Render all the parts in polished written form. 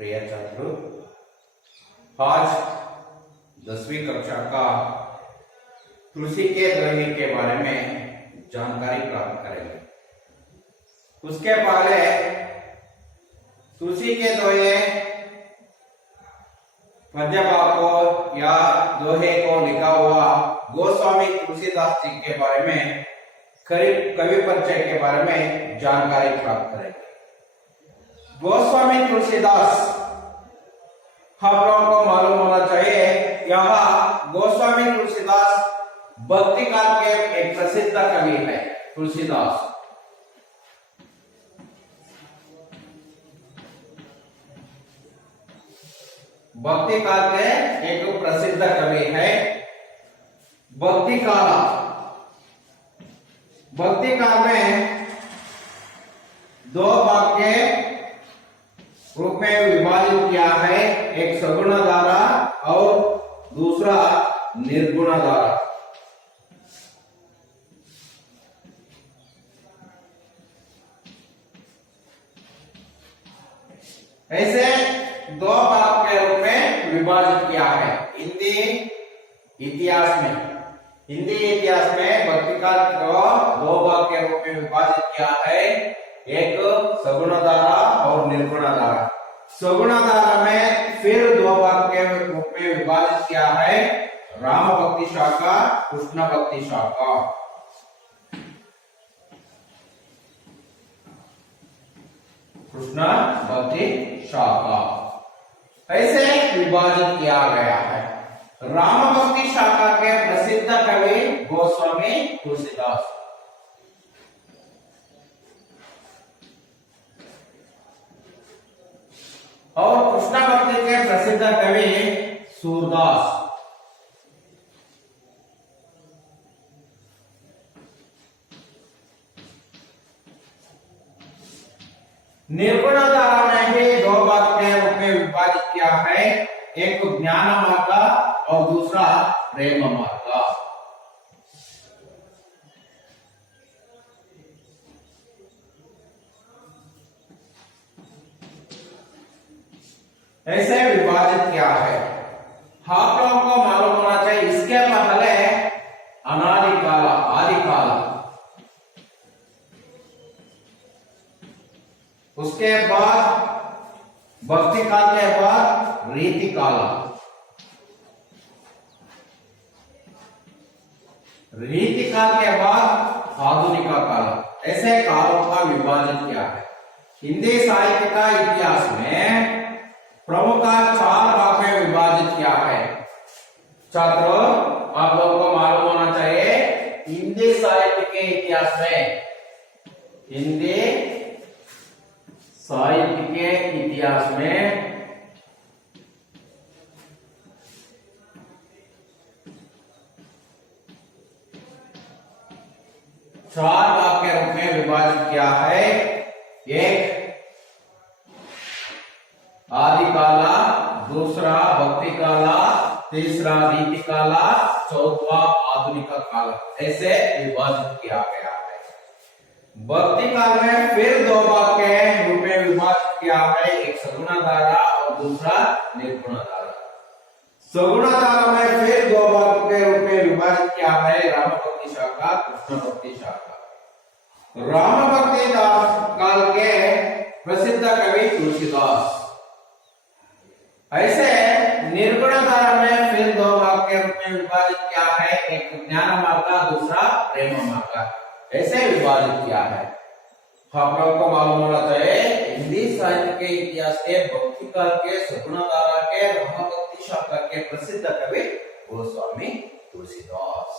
प्रिय छात्रों, आज 10वीं कक्षा का तुलसी के दोहे के बारे में जानकारी प्राप्त करेंगे। उसके पहले तुलसी के दोहे पद्य को या दोहे को लिखा हुआ गोस्वामी तुलसीदास जी के बारे में कवि परिचय के बारे में जानकारी प्राप्त करेंगे। गोस्वामी तुलसीदास हम लोगों को मालूम होना चाहिए, यह गोस्वामी तुलसीदास भक्ति काल के एक प्रसिद्ध कवि है। तुलसीदास भक्ति काल के एक प्रसिद्ध कवि है। भक्ति काल में दो भाग के रूप में विभाजित किया है, एक सगुण धारा और दूसरा निर्गुण धारा। ऐसे दो भाग के रूप में विभाजित किया है। हिंदी इतिहास में भक्ति काल को दो भाग के रूप में विभाजित किया है, एक सगुण धारा और निर्गुण धारा। सगुण धारा में फिर दो भाग के रूप में विभाजित किया है, राम भक्ति शाखा, कृष्ण भक्ति शाखा। कृष्ण भक्ति शाखा ऐसे विभाजित किया गया है। राम भक्ति शाखा के प्रसिद्ध कवि गोस्वामी तुलसीदास। और कृष्ण भक्ति के प्रसिद्ध कवि सूरदास। निर्गुण धारा में भी दो भाग के रूप में विभाजित किया है, एक ज्ञान मार्ग और दूसरा प्रेम मार्ग। ऐसे विभाजित किया है। आप लोगों को मालूम होना चाहिए, इसके पहले अनादिकाल, आदिकाल, उसके बाद भक्ति काल के बाद रीति काल, रीति काल के बाद आधुनिक काल। ऐसे कालों का विभाजन किया है। हिंदी साहित्य का इतिहास में प्रमुख 4 भाग में विभाजित किया है। छात्रों, आप लोगों को मालूम होना चाहिए, हिंदी साहित्य के इतिहास में, हिंदी साहित्य के इतिहास में चार भाग के रूप में विभाजित किया है। एक आदिकाला, दूसरा भक्ति काला, तीसरा रीति काला, चौथा आधुनिक काल। ऐसे विभाजित किया गया है। भक्ति काल में फिर दो भाग के रूप में विभाजित किया है, एक सगुण धारा और दूसरा निर्गुण धारा। सगुण धारा में फिर दो भाग के रूप में विभाजित किया है, राम भक्ति शाखा, कृष्ण भक्ति शाखा। राम भक्ति काल के प्रसिद्ध कवि तुलसीदास। ऐसे निर्गुण धारा में फिर दो भाग के रूप में विभाजित किया है, एक ज्ञान मार्ग, दूसरा प्रेम मार्ग। ऐसे विभाजित किया है। आप लोगों को मालूम होना चाहिए, हिंदी साहित्य के इतिहास के भक्ति काल के सगुण धारा के राम भक्ति शाखा के प्रसिद्ध कवि गोस्वामी तुलसीदास।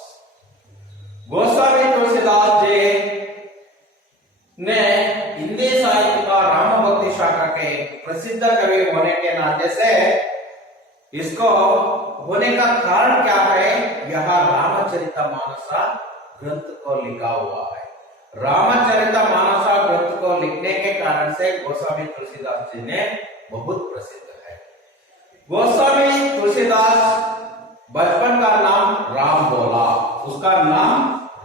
गोस्वामी तुलसीदास जी ने हिंदी साहित्य का राम भक्ति शाखा के प्रसिद्ध कवि होने के नाते से इसको होने का कारण क्या है, यह रामचरितमानस ग्रंथ को लिखा हुआ है। रामचरितमानस ग्रंथ को लिखने के कारण से गोस्वामी तुलसीदास जी ने बहुत प्रसिद्ध है। गोस्वामी तुलसीदास बचपन का नाम राम बोला, उसका नाम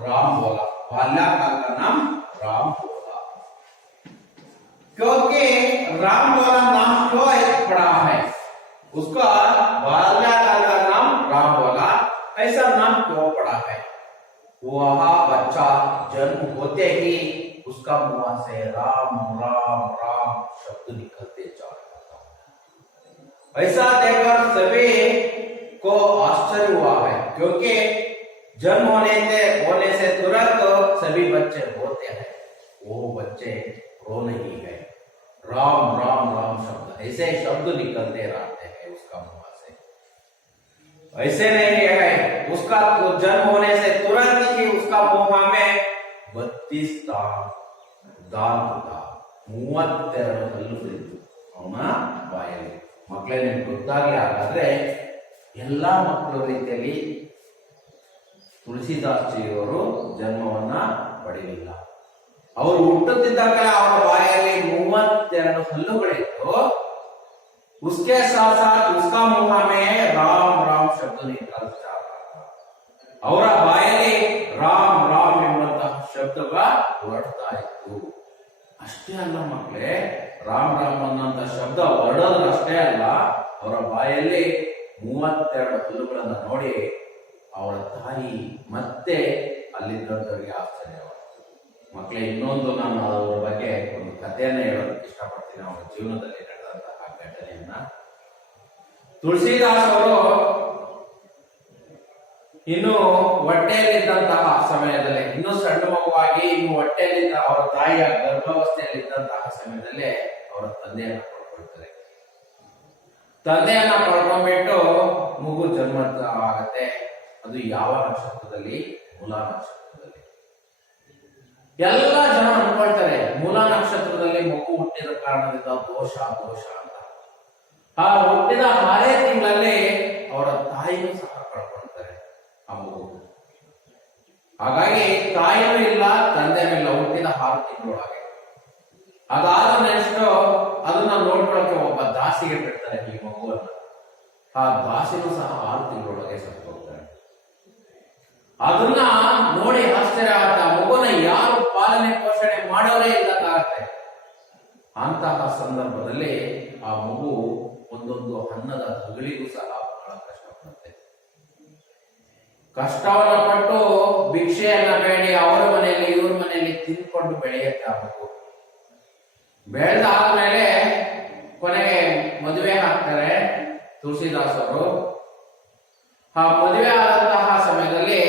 राम बोला, बाल्यकाल का नाम राम बोला। क्योंकि राम बोला नाम क्यों है? पड़ा है, उसका बाल्याकाल का नाम राम बोला। ऐसा नाम क्यों पड़ा है? वह बच्चा जन्म होते ही उसका मुंह से राम राम राम शब्द निकलते जा रहा था। ऐसा देखकर सभी को आश्चर्य हुआ है, क्योंकि जन्म होने से तुरंत सभी बच्चे रोते हैं। वो बच्चे रो नहीं है, राम राम राम शब्द ऐसे शब्द निकलते रहते हैं उसका मुंह से। ऐसे नहीं है, उसका जन्म होने से तुरंत ही उसका मुंह में 32 दांत था, 32 ಹಲ್ಲುಗಳಿತ್ತು ಅವನ ಬಾಯಲ್ಲಿ. ಮಕ್ಕಳೇ ನಿಮ್ಗೆ ಗೊತ್ತಾಗಲಿ, ಹಾಗಾದ್ರೆ ಎಲ್ಲಾ ಮಕ್ಕಳ ರೀತಿಯಲ್ಲಿ ತುಳಸಿದಾಸ್ಜಿಯವರು ಜನ್ಮವನ್ನ ಪಡೆಯಲಿಲ್ಲ. ಅವರು ಹುಟ್ಟುತ್ತಿದ್ದಾಗಲೇ ಅವರ ಬಾಯಲ್ಲಿ 32 ಹಲ್ಲುಗಳಿತ್ತು. उसके साथ साथ उसका मुंह में राम राम शब्द निकल जा रहा था. ಅವರ ಬಾಯಲ್ಲಿ ರಾಮ್ ರಾಮ್ ಎಂಬಂತಹ ಶಬ್ದ ಹೊರಡ್ತಾ ಇತ್ತು. ಅಷ್ಟೇ ಅಲ್ಲ ಮಕ್ಕಳೇ, ರಾಮ್ ರಾಮ್ ಅನ್ನಂತ ಶಬ್ದ ಹೊರಡೋದು ಅಷ್ಟೇ ಅಲ್ಲ, ಅವರ ಬಾಯಲ್ಲಿ 32 ಹಲ್ಲುಗಳನ್ನ ನೋಡಿ ಅವರ ತಾಯಿ ಮತ್ತೆ ಅಲ್ಲಿದ್ದವರಿಗೆ ಆಶ್ಚರ್ಯವಾಯಿತು. ಮಕ್ಕಳೇ, ಇನ್ನೊಂದು ನಾನು ಅವರ ಬಗ್ಗೆ ಒಂದು ಕಥೆಯನ್ನ ಹೇಳೋದಕ್ಕೆ ಇಷ್ಟಪಡ್ತೀನಿ. ಅವರ ಜೀವನದಲ್ಲಿ ನಡೆದಂತಹ ಘಟನೆಯನ್ನ. ತುಳಸಿದಾಸ್ ಅವರು ಇನ್ನು ಹೊಟ್ಟೆಯಲ್ಲಿದ್ದಂತಹ ಸಮಯದಲ್ಲಿ, ಇನ್ನು ಸಣ್ಣ ಮಗುವಾಗಿ ಇನ್ನು ಹೊಟ್ಟೆಯಲ್ಲಿದ್ದ ಅವರ ತಾಯಿಯ ಗರ್ಭಾವಸ್ಥೆಯಲ್ಲಿದ್ದಂತಹ ಸಮಯದಲ್ಲೇ ಅವರ ತಂದೆಯನ್ನ ಪಡ್ಕೊಳ್ತಾರೆ. ತಂದೆಯನ್ನ ಪಡ್ಕೊಂಡ್ಬಿಟ್ಟು ಮಗು ಜನ್ಮ ಆಗತ್ತೆ. ಅದು ಯಾವ ನಕ್ಷತ್ರದಲ್ಲಿ? ಮೂಲಾ ನಕ್ಷತ್ರದಲ್ಲಿ. ಎಲ್ಲ ಜನ ಅನ್ಕೊಳ್ತಾರೆ ಮೂಲಾ ನಕ್ಷತ್ರದಲ್ಲಿ ಮಗು ಹುಟ್ಟಿದ ಕಾರಣದಿಂದ ದೋಷ ದೋಷ ಅಂತ. ಆ ಹುಟ್ಟಿದ 6ನೇ ತಿಂಗಳಲ್ಲಿ ಅವರ ತಾಯಿಯೂ ಸಹ ಕಳ್ಕೊಳ್ತಾರೆ ಆ ಮಗು. ಹಾಗಾಗಿ ತಾಯಿನೂ ಇಲ್ಲ, ತಂದೆನೂ ಇಲ್ಲ ಹುಟ್ಟಿದ 6 ತಿಂಗಳೊಳಗೆ. ಅದಾದ ನೆಕ್ಸ್ಟ್ ಅದನ್ನ ನೋಡ್ಕೊಳಕ್ಕೆ ಒಬ್ಬ ದಾಸಿಗೆ ಬಿಡ್ತಾರೆ ಈ ಮಗುವನ್ನ. ಆ ದಾಸಿನೂ ಸಹ 6 ತಿಂಗಳೊಳಗೆ ಸತ್ತೋಗ್ತಾರೆ. ಅದನ್ನ ನೋಡಿ ಆಶ್ಚರ್ಯ ಆಗುತ್ತೆ. ಆ ಮಗುನ ಯಾರು ಪಾಲನೆ ಪೋಷಣೆ ಮಾಡೋರೇ ಇಲ್ಲದಾಗತ್ತೆ. ಅಂತಹ ಸಂದರ್ಭದಲ್ಲಿ ಆ ಮಗು ಒಂದೊಂದು ಅನ್ನದ ಹಗಳಿಗೂ ಸಹ ಬಹಳ ಕಷ್ಟಪಡುತ್ತೆ. ಕಷ್ಟವನ್ನ ಪಟ್ಟು ಭಿಕ್ಷೆಯನ್ನ ಬೇಡಿ ಅವರ ಮನೆಯಲ್ಲಿ ಇವ್ರ ಮನೆಯಲ್ಲಿ ತಿಂದ್ಕೊಂಡು ಬೆಳೆಯುತ್ತೆ ಆ ಮಗು. ಬೆಳೆದಾದ್ಮೇಲೆ ಕೊನೆಗೆ ಮದುವೆ ಆಗ್ತಾರೆ ತುಳಸಿದಾಸ್ ಅವರು. ಆ ಮದುವೆ ಆದಂತಹ ಸಮಯದಲ್ಲಿ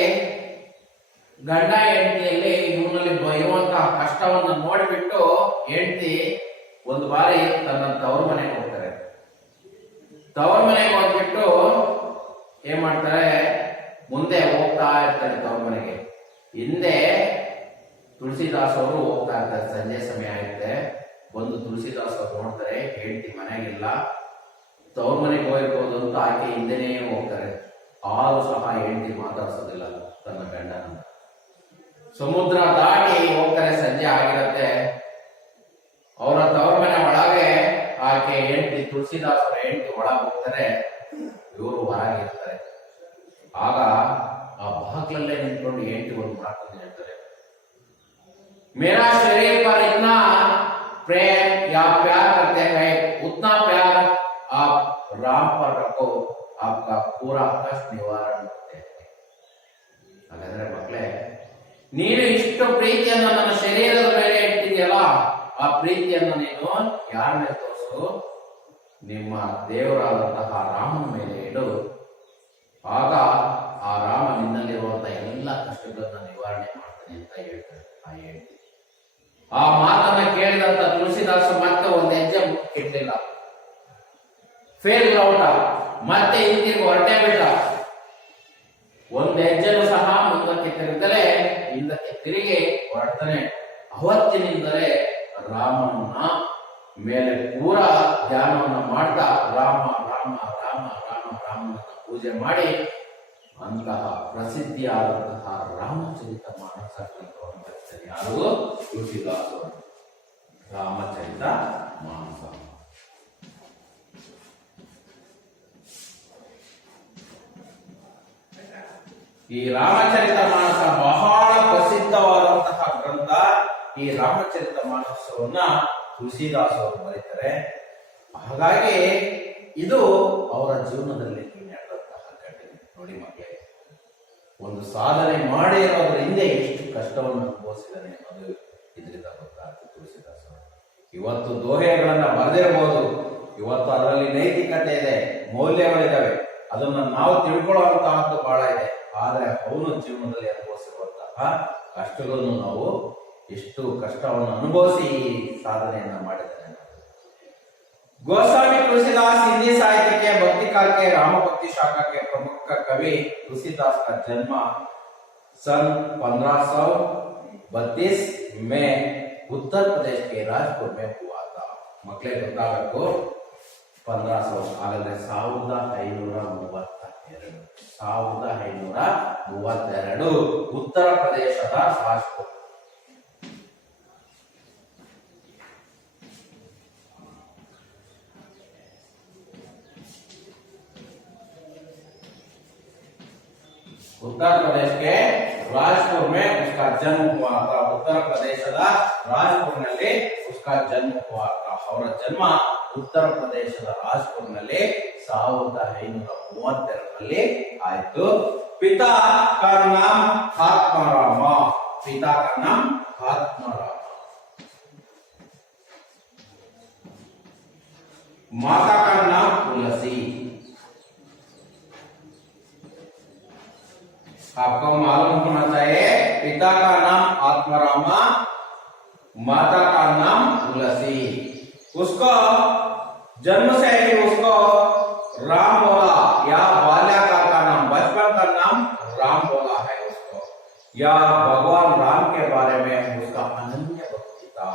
ಗಂಡ ಹೆಂಡತಿಯಲ್ಲಿ ಇವನಲ್ಲಿ ಇರುವಂತಹ ಕಷ್ಟವನ್ನು ನೋಡಿಬಿಟ್ಟು ಹೆಂಡತಿ ಒಂದು ಬಾರಿ ತನ್ನ ತವ್ರ ಮನೆಗೆ ಹೋಗ್ತಾರೆ. ತವ್ರ ಮನೆಗೆ ಹೋಗ್ಬಿಟ್ಟು ಏನ್ ಮಾಡ್ತಾರೆ, ಮುಂದೆ ಹೋಗ್ತಾ ಇರ್ತಾರೆ ತವ್ರ ಮನೆಗೆ. ಹಿಂದೆ ತುಳಸಿದಾಸ್ ಅವರು ಹೋಗ್ತಾ ಇರ್ತಾರೆ. ಸಂಜೆ ಸಮಯ ಆಗುತ್ತೆ. ಒಂದು ತುಳಸಿದಾಸ್ ಅವರು ನೋಡ್ತಾರೆ ಹೆಂಡತಿ ಮನೆಗಿಲ್ಲ, ತವ್ರ ಮನೆಗೆ ಹೋಗಿರ್ಬೋದು ಅಂತ ಆಕೆ ಹಿಂದೆನೇ ಹೋಗ್ತಾರೆ. ಆದ್ರೂ ಸಹ ಹೆಂಡತಿ ಮಾತಾಡ್ಸೋದಿಲ್ಲ ತನ್ನ ಗಂಡನ. ಸಮುದ್ರ ದಾಟಿ ಹೋಗ್ತಾರೆ, ಸಂಜೆ ಆಗಿರತ್ತೆ. ಅವರ ತವ್ರ ಮನೆ ಒಳಗೆ ಆಕೆ ಹೆಂಡತಿ ತುಳಸಿದಾಸ್ ಅವರ ಹೆಂಡತಿ ಒಳಗೆ ಹೋಗ್ತಾರೆ, ಇವರು ಹೊರಗಿರ್ತಾರೆ. ಆಗ ಆ ಬಾಗ್ಲಲ್ಲೇ ನಿಂತ್ಕೊಂಡು ಹೆಂಡತಿ ಒಂದು ಮಾತು ಹೇಳ್ತಾರೆ, ಮೇರಾ ಶರೀರ पर इतना प्रेम या प्यार करते हैं, उतना प्यार आप राम पर रखो, आपका पूरा कष्ट निवारण होते हैं. ಹಾಗಾದ್ರೆ ಮಕ್ಕಳೇ, ನೀನು ಇಷ್ಟು ಪ್ರೀತಿಯನ್ನು ನನ್ನ ಶರೀರದ ಮೇಲೆ ಇಟ್ಟಿದೆಯಲ್ಲ, ಆ ಪ್ರೀತಿಯನ್ನು ನೀನು ಯಾರ ಮೇಲೆ ತೋರಿಸು? ನಿಮ್ಮ ದೇವರಾದಂತಹ ರಾಮನ ಮೇಲೆ ಇಡು. ಆಗ ಆ ರಾಮ ನಿನ್ನಲ್ಲಿರುವಂತಹ ಎಲ್ಲ ಕಷ್ಟಗಳನ್ನ ನಿವಾರಣೆ ಮಾಡ್ತಾನೆ ಅಂತ ಹೇಳ್ತಾರೆ ಆ ಹೆಂಡತಿ. ಆ ಮಾತನ್ನ ಕೇಳಿದಂತ ತುಳಸಿದಾಸ ಮತ್ತೆ ಒಂದು ಹೆಜ್ಜೆ ಮುಂದಕ್ಕಿಡ್ಲಿಲ್ಲ. ಫೇಲ್ ಔಟ, ಮತ್ತೆ ಹಿಂದಿರುಗಿ ಹೊರಟೇ ಬಿಟ್ಟ. ಒಂದು ಹೆಜ್ಜೆನೂ ಸಹ ಮುಂದಕ್ಕೆ ತಿರುಗಲೇ ಹಿಂದಕ್ಕೆ ತಿರುಗಿ ಹೊರಡ್ತಾನೆ. ಅವತ್ತಿನಿಂದಲೇ ರಾಮನ ಮೇಲೆ ಪೂರಾ ಧ್ಯಾನವನ್ನು ಮಾಡ್ತಾ ರಾಮ ರಾಮ ರಾಮ ರಾಮ ರಾಮನ ಪೂಜೆ ಮಾಡಿ ಅಂತಹ ಪ್ರಸಿದ್ಧಿಯಾದಂತಹ ರಾಮಚರಿತ ಮಾನಸ ಗ್ರಂಥವನ್ನು ಬರೆದಿದ್ದಾರೆ. ಯಾರು? ತುಳಸಿದಾಸ್ ಅವರು. ರಾಮಚರಿತ ಮಾನಸ. ಈ ರಾಮಚರಿತ ಮಾನಸ ಬಹಳ ಪ್ರಸಿದ್ಧವಾದಂತಹ ಗ್ರಂಥ. ಈ ರಾಮಚರಿತ ಮಾನಸವನ್ನ ತುಳಸಿದಾಸ್ ಅವರು ಬರೀತಾರೆ. ಹಾಗಾಗಿ ಇದು ಅವರ ಜೀವನದಲ್ಲಿ ನಡೆದಂತಹ ಘಟನೆ. ನೋಡಿ ಮಕ್ಕಳೇ, ಒಂದು ಸಾಧನೆ ಮಾಡಿ ಅದರ ಹಿಂದೆ ಎಷ್ಟು ಕಷ್ಟವನ್ನು ಅನುಭವಿಸಿದಾನೆ ಅನ್ನೋದು ಇದರಿಂದ ಗೊತ್ತಾಗ್ತದೆ ತುಳಸಿದಾಸರು. ಇವತ್ತು ದೋಹೆಗಳನ್ನ ಬರೆದಿರಬಹುದು, ಇವತ್ತು ಅದರಲ್ಲಿ ನೈತಿಕತೆ ಇದೆ, ಮೌಲ್ಯಗಳಿದಾವೆ, ಅದನ್ನ ನಾವು ತಿಳ್ಕೊಳ್ಳುವಂತಹದ್ದು ಬಹಳ ಇದೆ. ಆದ್ರೆ ಅವನು ಜೀವನದಲ್ಲಿ ಅನುಭವಿಸಿರುವಂತಹ ಕಷ್ಟಗಳನ್ನು ನಾವು ಎಷ್ಟು ಕಷ್ಟವನ್ನು ಅನುಭವಿಸಿ ಈ ಸಾಧನೆಯನ್ನ ಮಾಡಿದ್ದಾನೆ. गोस्वामी तुलसीदास हिंदी साहित्य के भक्ति काल के राम भक्ति शाखा के प्रमुख कवि तुलसीदास का जन्म सन 1532 में उत्तर प्रदेश के राजपुर में हुआ था. मकले ಗೊತ್ತಾಗಬೇಕು, 1500 ಆಗಲೇ 1532 ಉತ್ತರ ಪ್ರದೇಶದ ರಾಜ್ಪುರ್. उत्तर प्रदेश के राजपुर में उसका जन्म हुआ था. उत्तर प्रदेश राजपुर ನಲ್ಲಿ उसका जन्म हुआ था. ಅವರ ಜನ್ಮ ಉತ್ತರ ಪ್ರದೇಶದ ರಾಜಪುರ್ ನಲ್ಲಿ 1532 ಆಯಿತು. पिता का नाम आत्माराम. पिता का नाम आत्माराम. माता का नाम तुलसी. आपको मालूम होना चाहिए, पिता का नाम आत्मारामा, माता का नाम तुलसी. उसको जन्म से ही उसको राम बोला, या बाल्यकाल का नाम, बचपन का नाम राम बोला है उसको. या भगवान राम के बारे में उसका अनन्य भक्ति था.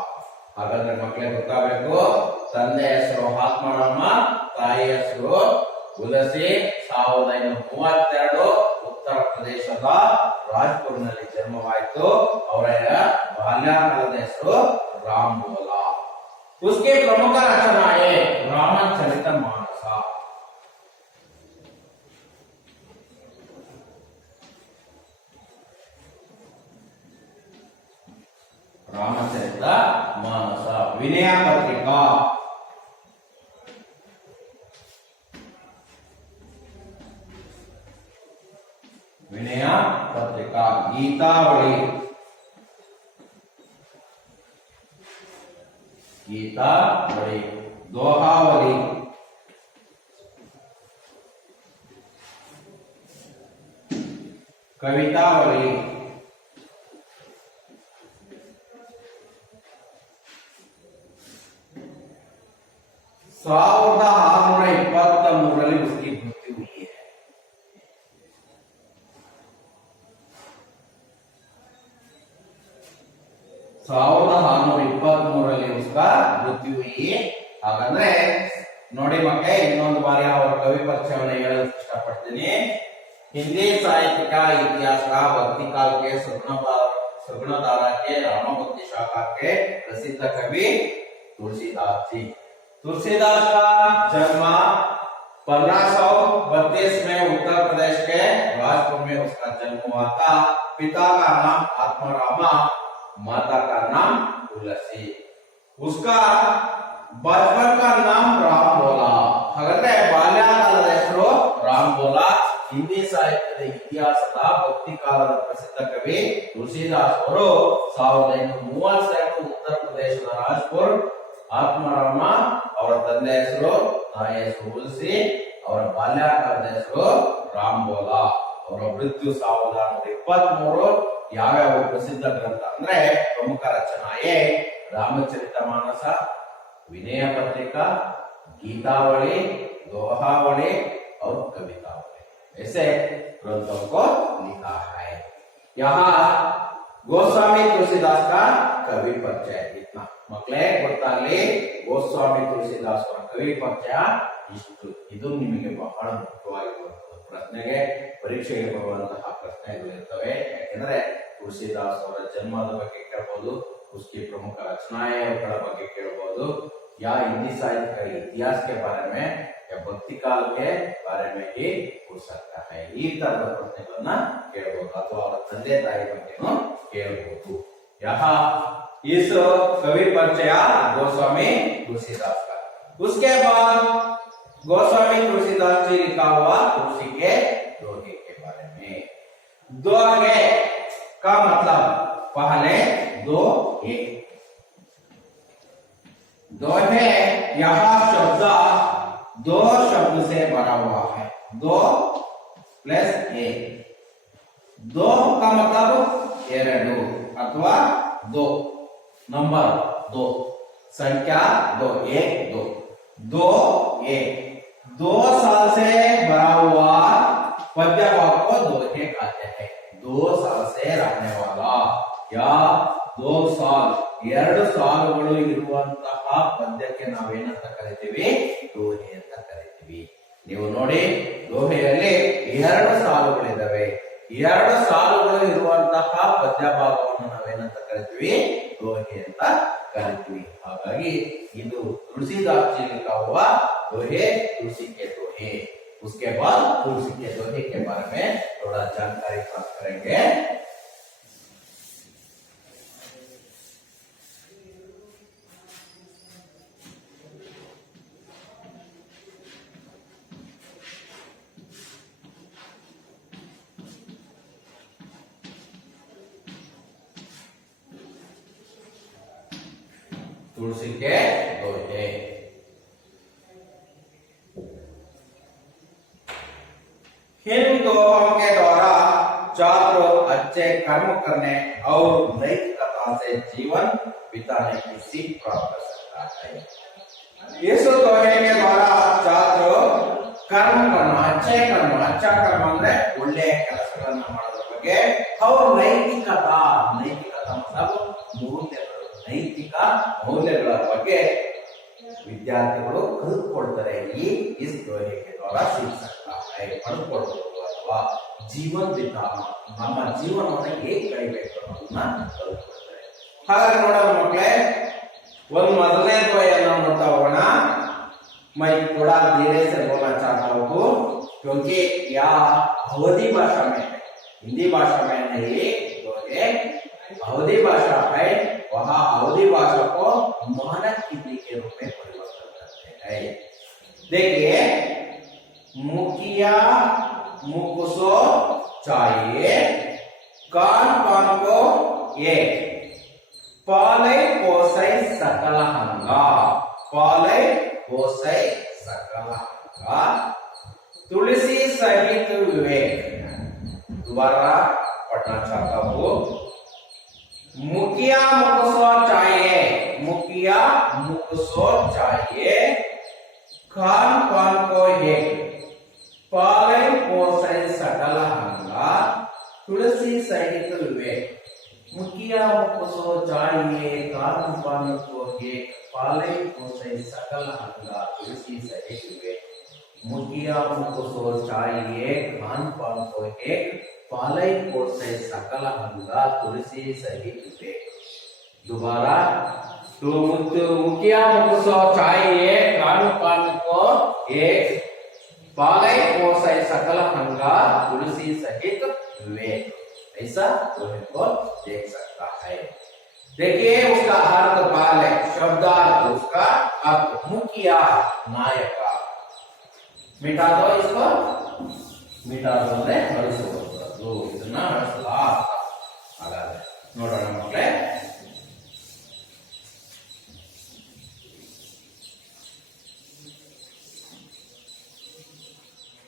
हागाದ್ರೆ ಮಕ್ಕಳೇ ಗೊತ್ತಾಗಬೇಕು, ತಂದೆ ಹೆಸರು ಆತ್ಮಾರಾಮ, ತಾಯಿ ಹೆಸರು ತುಳಸಿ. 1532 उत्तर प्रदेशದ ರಾಜ್ಪುರ್ನಲ್ಲಿ ಜನ್ಮವಾಯಿತು. ಅವರ ಬಾಲ್ಯಕಾಲದ ಹೆಸರು ರಾಮ್ ಬೋಲಾ. उसके प्रमुख रचनाएं रामचरितमानस. रामचरितमानस, विनय पत्रिका, विनय पत्रिका, गीतावली, गीतावली, दोहावली, कवितावली, 1623 उसकी मृत्यु हुई है. उसका मृत्यु हुई. ಹಾಗಂದ್ರೆ ನೋಡಿ ಮಕ್ಕಳೇ, ಇನ್ನೊಂದು ಬಾರಿ ಅವರ ಕವಿ ಪರಿಚಯವನ್ನು ಹೇಳಲು ಇಷ್ಟಪಡ್ತೀನಿ. हिंदी साहित्य का इतिहास का भक्ति काल के सगुणधारा के राम भक्ति शाखा के प्रसिद्ध कवि तुलसीदास जी. तुलसीदास का जन्म 1532 में उत्तर प्रदेश के राजपुर में उसका जन्म हुआ था. पिता का नाम आत्मारामा, माता का नाम तुलसी. उसका बचपन का नाम राम बोला. हाಗಾದ್ರೆ ಬಾಲ್ಯಕಾಲದ ಹೆಸರು ರಾಮ್ ಬೋಲಾ. ಹಿಂದಿ ಸಾಹಿತ್ಯದ ಇತಿಹಾಸದ ಭಕ್ತಿ ಕಾಲದ ಪ್ರಸಿದ್ಧ ಕವಿ ತುಳಸಿದಾಸ್ ಅವರು 1532 ಉತ್ತರ ಪ್ರದೇಶದ ರಾಜ್ಪುರ್. ಆತ್ಮಾರಾಮ ಅವರ ತಂದೆ ಹೆಸರು, ತಾಯಿ ಹೆಸರು ತುಳಸಿ. ಅವರ ಬಾಲ್ಯಕಾಲದ ಹೆಸರು ರಾಮ್ ಬೋಲಾ. ಅವರ ಮೃತ್ಯು 1523. ಯಾವ್ಯಾವ ಪ್ರಸಿದ್ಧ ಗ್ರಂಥ ಅಂದ್ರೆ ಪ್ರಮುಖ ರಚನಾಯೇ रामचरितमानस, विनय पत्रिका, गीतावली, दोहावली और कवितावली, ऐसे ग्रंथों को लिखा है. यहाँ गोस्वामी तुलसीदास का कवि परिचय इतना. मಕ್ಕಳೇ ಗೊತ್ತಾಗಲಿ, ಗೋಸ್ವಾಮಿ ತುಳಸಿದಾಸ್ ಅವರ ಕವಿ ಪರಿಚಯ ಇಷ್ಟು. ಇದು ನಿಮಗೆ ಬಹಳ ಮುಖ್ಯವಾಗಿರುವಂತಹ ಪ್ರಶ್ನೆಗೆ, ಪರೀಕ್ಷೆಗೆ ಬರುವಂತಹ ಪ್ರಶ್ನೆಗಳು ಇರ್ತವೆ. ಯಾಕೆಂದ್ರೆ ತುಳಸಿದಾಸ್ ಅವರ ಜನ್ಮದ ಬಗ್ಗೆ ಕೇಳಬಹುದು, उसकी प्रमुख रचनाएं ಬಗ್ಗೆ ಕೇಳಬಹುದು, या हिंदी साहित्य का इतिहास के बारे में या भक्ति काल के बारे में ही हो सकता है. ಈ ತರದ ಪ್ರಶ್ನೆಗಳನ್ನ ಕೇಳಬಹುದು, ಅಥವಾ ಅವರ ತಂದೆ ತಾಯಿ ಬಗ್ಗೆನೂ ಕೇಳಬಹುದು. यहाँ इस कवि परिचय गोस्वामी तुलसीदास का. उसके बाद गोस्वामी तुलसीदास जी लिखा हुआ तुलसी के दोहे के बारे में। दोहे का मतलब पहले दो एक। दोहे यह शब्द दो शब्द से बना हुआ है, दो प्लस एक। दो का मतलब एरडू अथवा दो, नंबर दो, संख्या दो, एक दो, दो एक। 2 साल से भरा हुआ पद्य भाग को दोहे कहते हैं। 2 साल से रहने वाला या 2 साल 2 ಸಾಲುಗಳು ಇರುವಂತಹ ಪದ್ಯಕ್ಕೆ ನಾವೇನಂತ ಕರಿತೀವಿ? ದೋಹೆ ಅಂತ ಕರಿತೀವಿ। ನೀವು ನೋಡಿ, ದೋಹೆಯಲ್ಲಿ 2 ಸಾಲುಗಳಿದ್ದಾವೆ। 2 ಸಾಲುಗಳು ಇರುವಂತಹ ಪದ್ಯ ಭಾಗವನ್ನು ನಾವೇನಂತ ಕರಿತೀವಿ? ದೋಹೆ ಅಂತ ಕರಿತೀವಿ। ಹಾಗಾಗಿ ಇದು तुलसीदास जी लिखा हुआ दोहे, तुलसी के दोहे। उसके बाद तुलसी के दोहे के बारे में थोड़ा जानकारी प्राप्त करेंगे। तुलसी के दोहे। इन दोहों के द्वारा छात्र अच्छे कर्म करने और नैतिकता से जीवन बिताने की सीख प्राप्त कर सकता है। इस दोहे के द्वारा छात्र कर्म करना, अच्छे कर्म, अच्छा कर्म ಅಂದ್ರೆ ಒಳ್ಳೆಯ ಕೆಲಸಗಳನ್ನು ಮಾಡೋದ್ರ ಬಗ್ಗೆ, और ನೈತಿಕತಾ, ನೈತಿಕತಾ मतलब ಮೂಲ್ಯಗಳು, ನೈತಿಕ ಮೌಲ್ಯಗಳ ಬಗ್ಗೆ ವಿದ್ಯಾರ್ಥಿಗಳು ಕಲಿತುಕೊಳ್ತಾರೆ। ಈ इस दोहे के द्वारा सीख सकता है, ಪಡೆದುಕೊಳ್ಳಬಹುದು ಅಥವಾ ಜೀವನ ವಿಧಾನ, ನಮ್ಮ ಜೀವನವನ್ನು ಹೇಗೆ ಕಳಿಬೇಕು ಅನ್ನೋದನ್ನ ಕಲಿತುಕೊಳ್ತಾರೆ। ಹಾಗಾದ್ರೆ ನೋಡೋಣ ಮಕ್ಕಳೇ, ಒಂದು ಮೊದಲನೇ दोहेಯನ್ನು ನೋಡ್ತಾ ಹೋಗೋಣ। मैं थोड़ा धीरे से बोलना चाहता हूँ क्योंकि यह अवधी भाषा में है, हिंदी भाषा में नहीं। दोहे अवधी भाषा है, वहां अवधी भाषा को मानक हिंदी के रूप में परिवर्तन करते हैं। देखिए, मुखिया मुकुसो चाहिए, कान पान को एक, पाले पोसै सकल हंगा, पाले पोसै सकल हंगा, तुलसी सहित विवेक। दोबारा पढ़ना चाहता हूँ। मुखिया मुकुसो चाहिए, मुखिया मुकुसो चाहिए, खान पान को एक, पाले पोसै सकल हंगा, तुलसी सहित विवेक। मुखिया मुकुसो चाहिए, खान पान को एक, पाले पोसै सकल हंगा, तुलसी सहित विवेक। मुखिया मुकुसो चाहिए, खान पान को एक, पाले पोसै सकल हंगा, तुलसी सहित विवेक। दोबारा, तो मुखिया मुकुसो चाहिए, खान पान को एक, पाले पोसै सकल हंगा, तुलसी सहित विवेक। ऐसा दोहे को देख सकता है। देखिए, उसका अर्थ पाले शब्दार्थ, उसका अर्थ मुखिया नायक। मिटा दो इसको, मिटा दो ಅಂದ್ರೆ ಅಳಿಸುವುದು, ಇದನ್ನ ಅಳಿಸಲಾ ಹಾಗಾದ್ರೆ ನೋಡೋಣ ಮಕ್ಕಳೇ।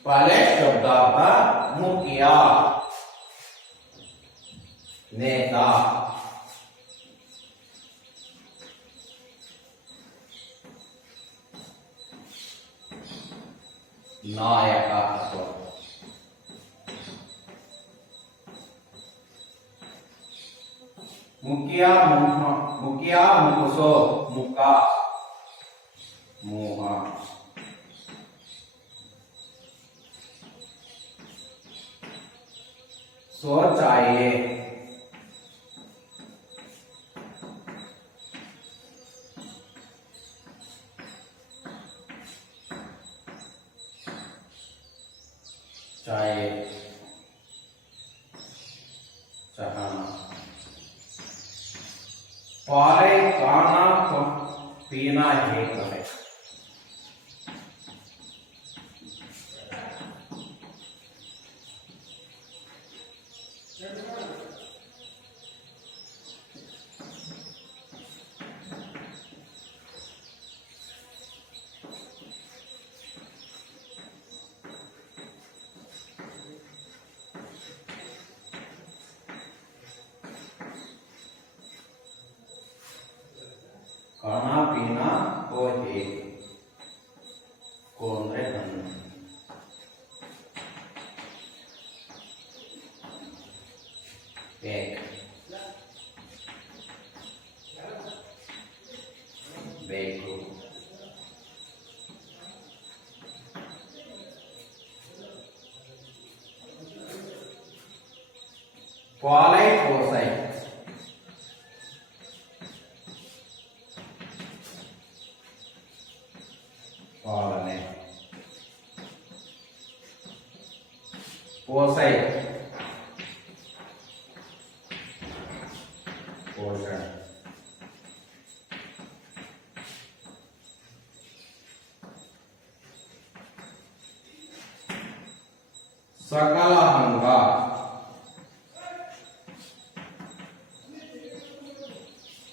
पहले शब्दार्थ मुखिया नेता, नायक, मुखिया मुखिया मुकुसो मुका मुहा, सो चाहिए, चाहिए चाहना, पाले खाना पीना एक है, खाना पीना को एक को ಅಂದ್ರೆ ಹಣ್ಣು एक ಬೇಕು ಪಾಲೈ ಪೋಸೈ ಪಾಲನೆ ಪೋಸೈ पोषण सकल अंग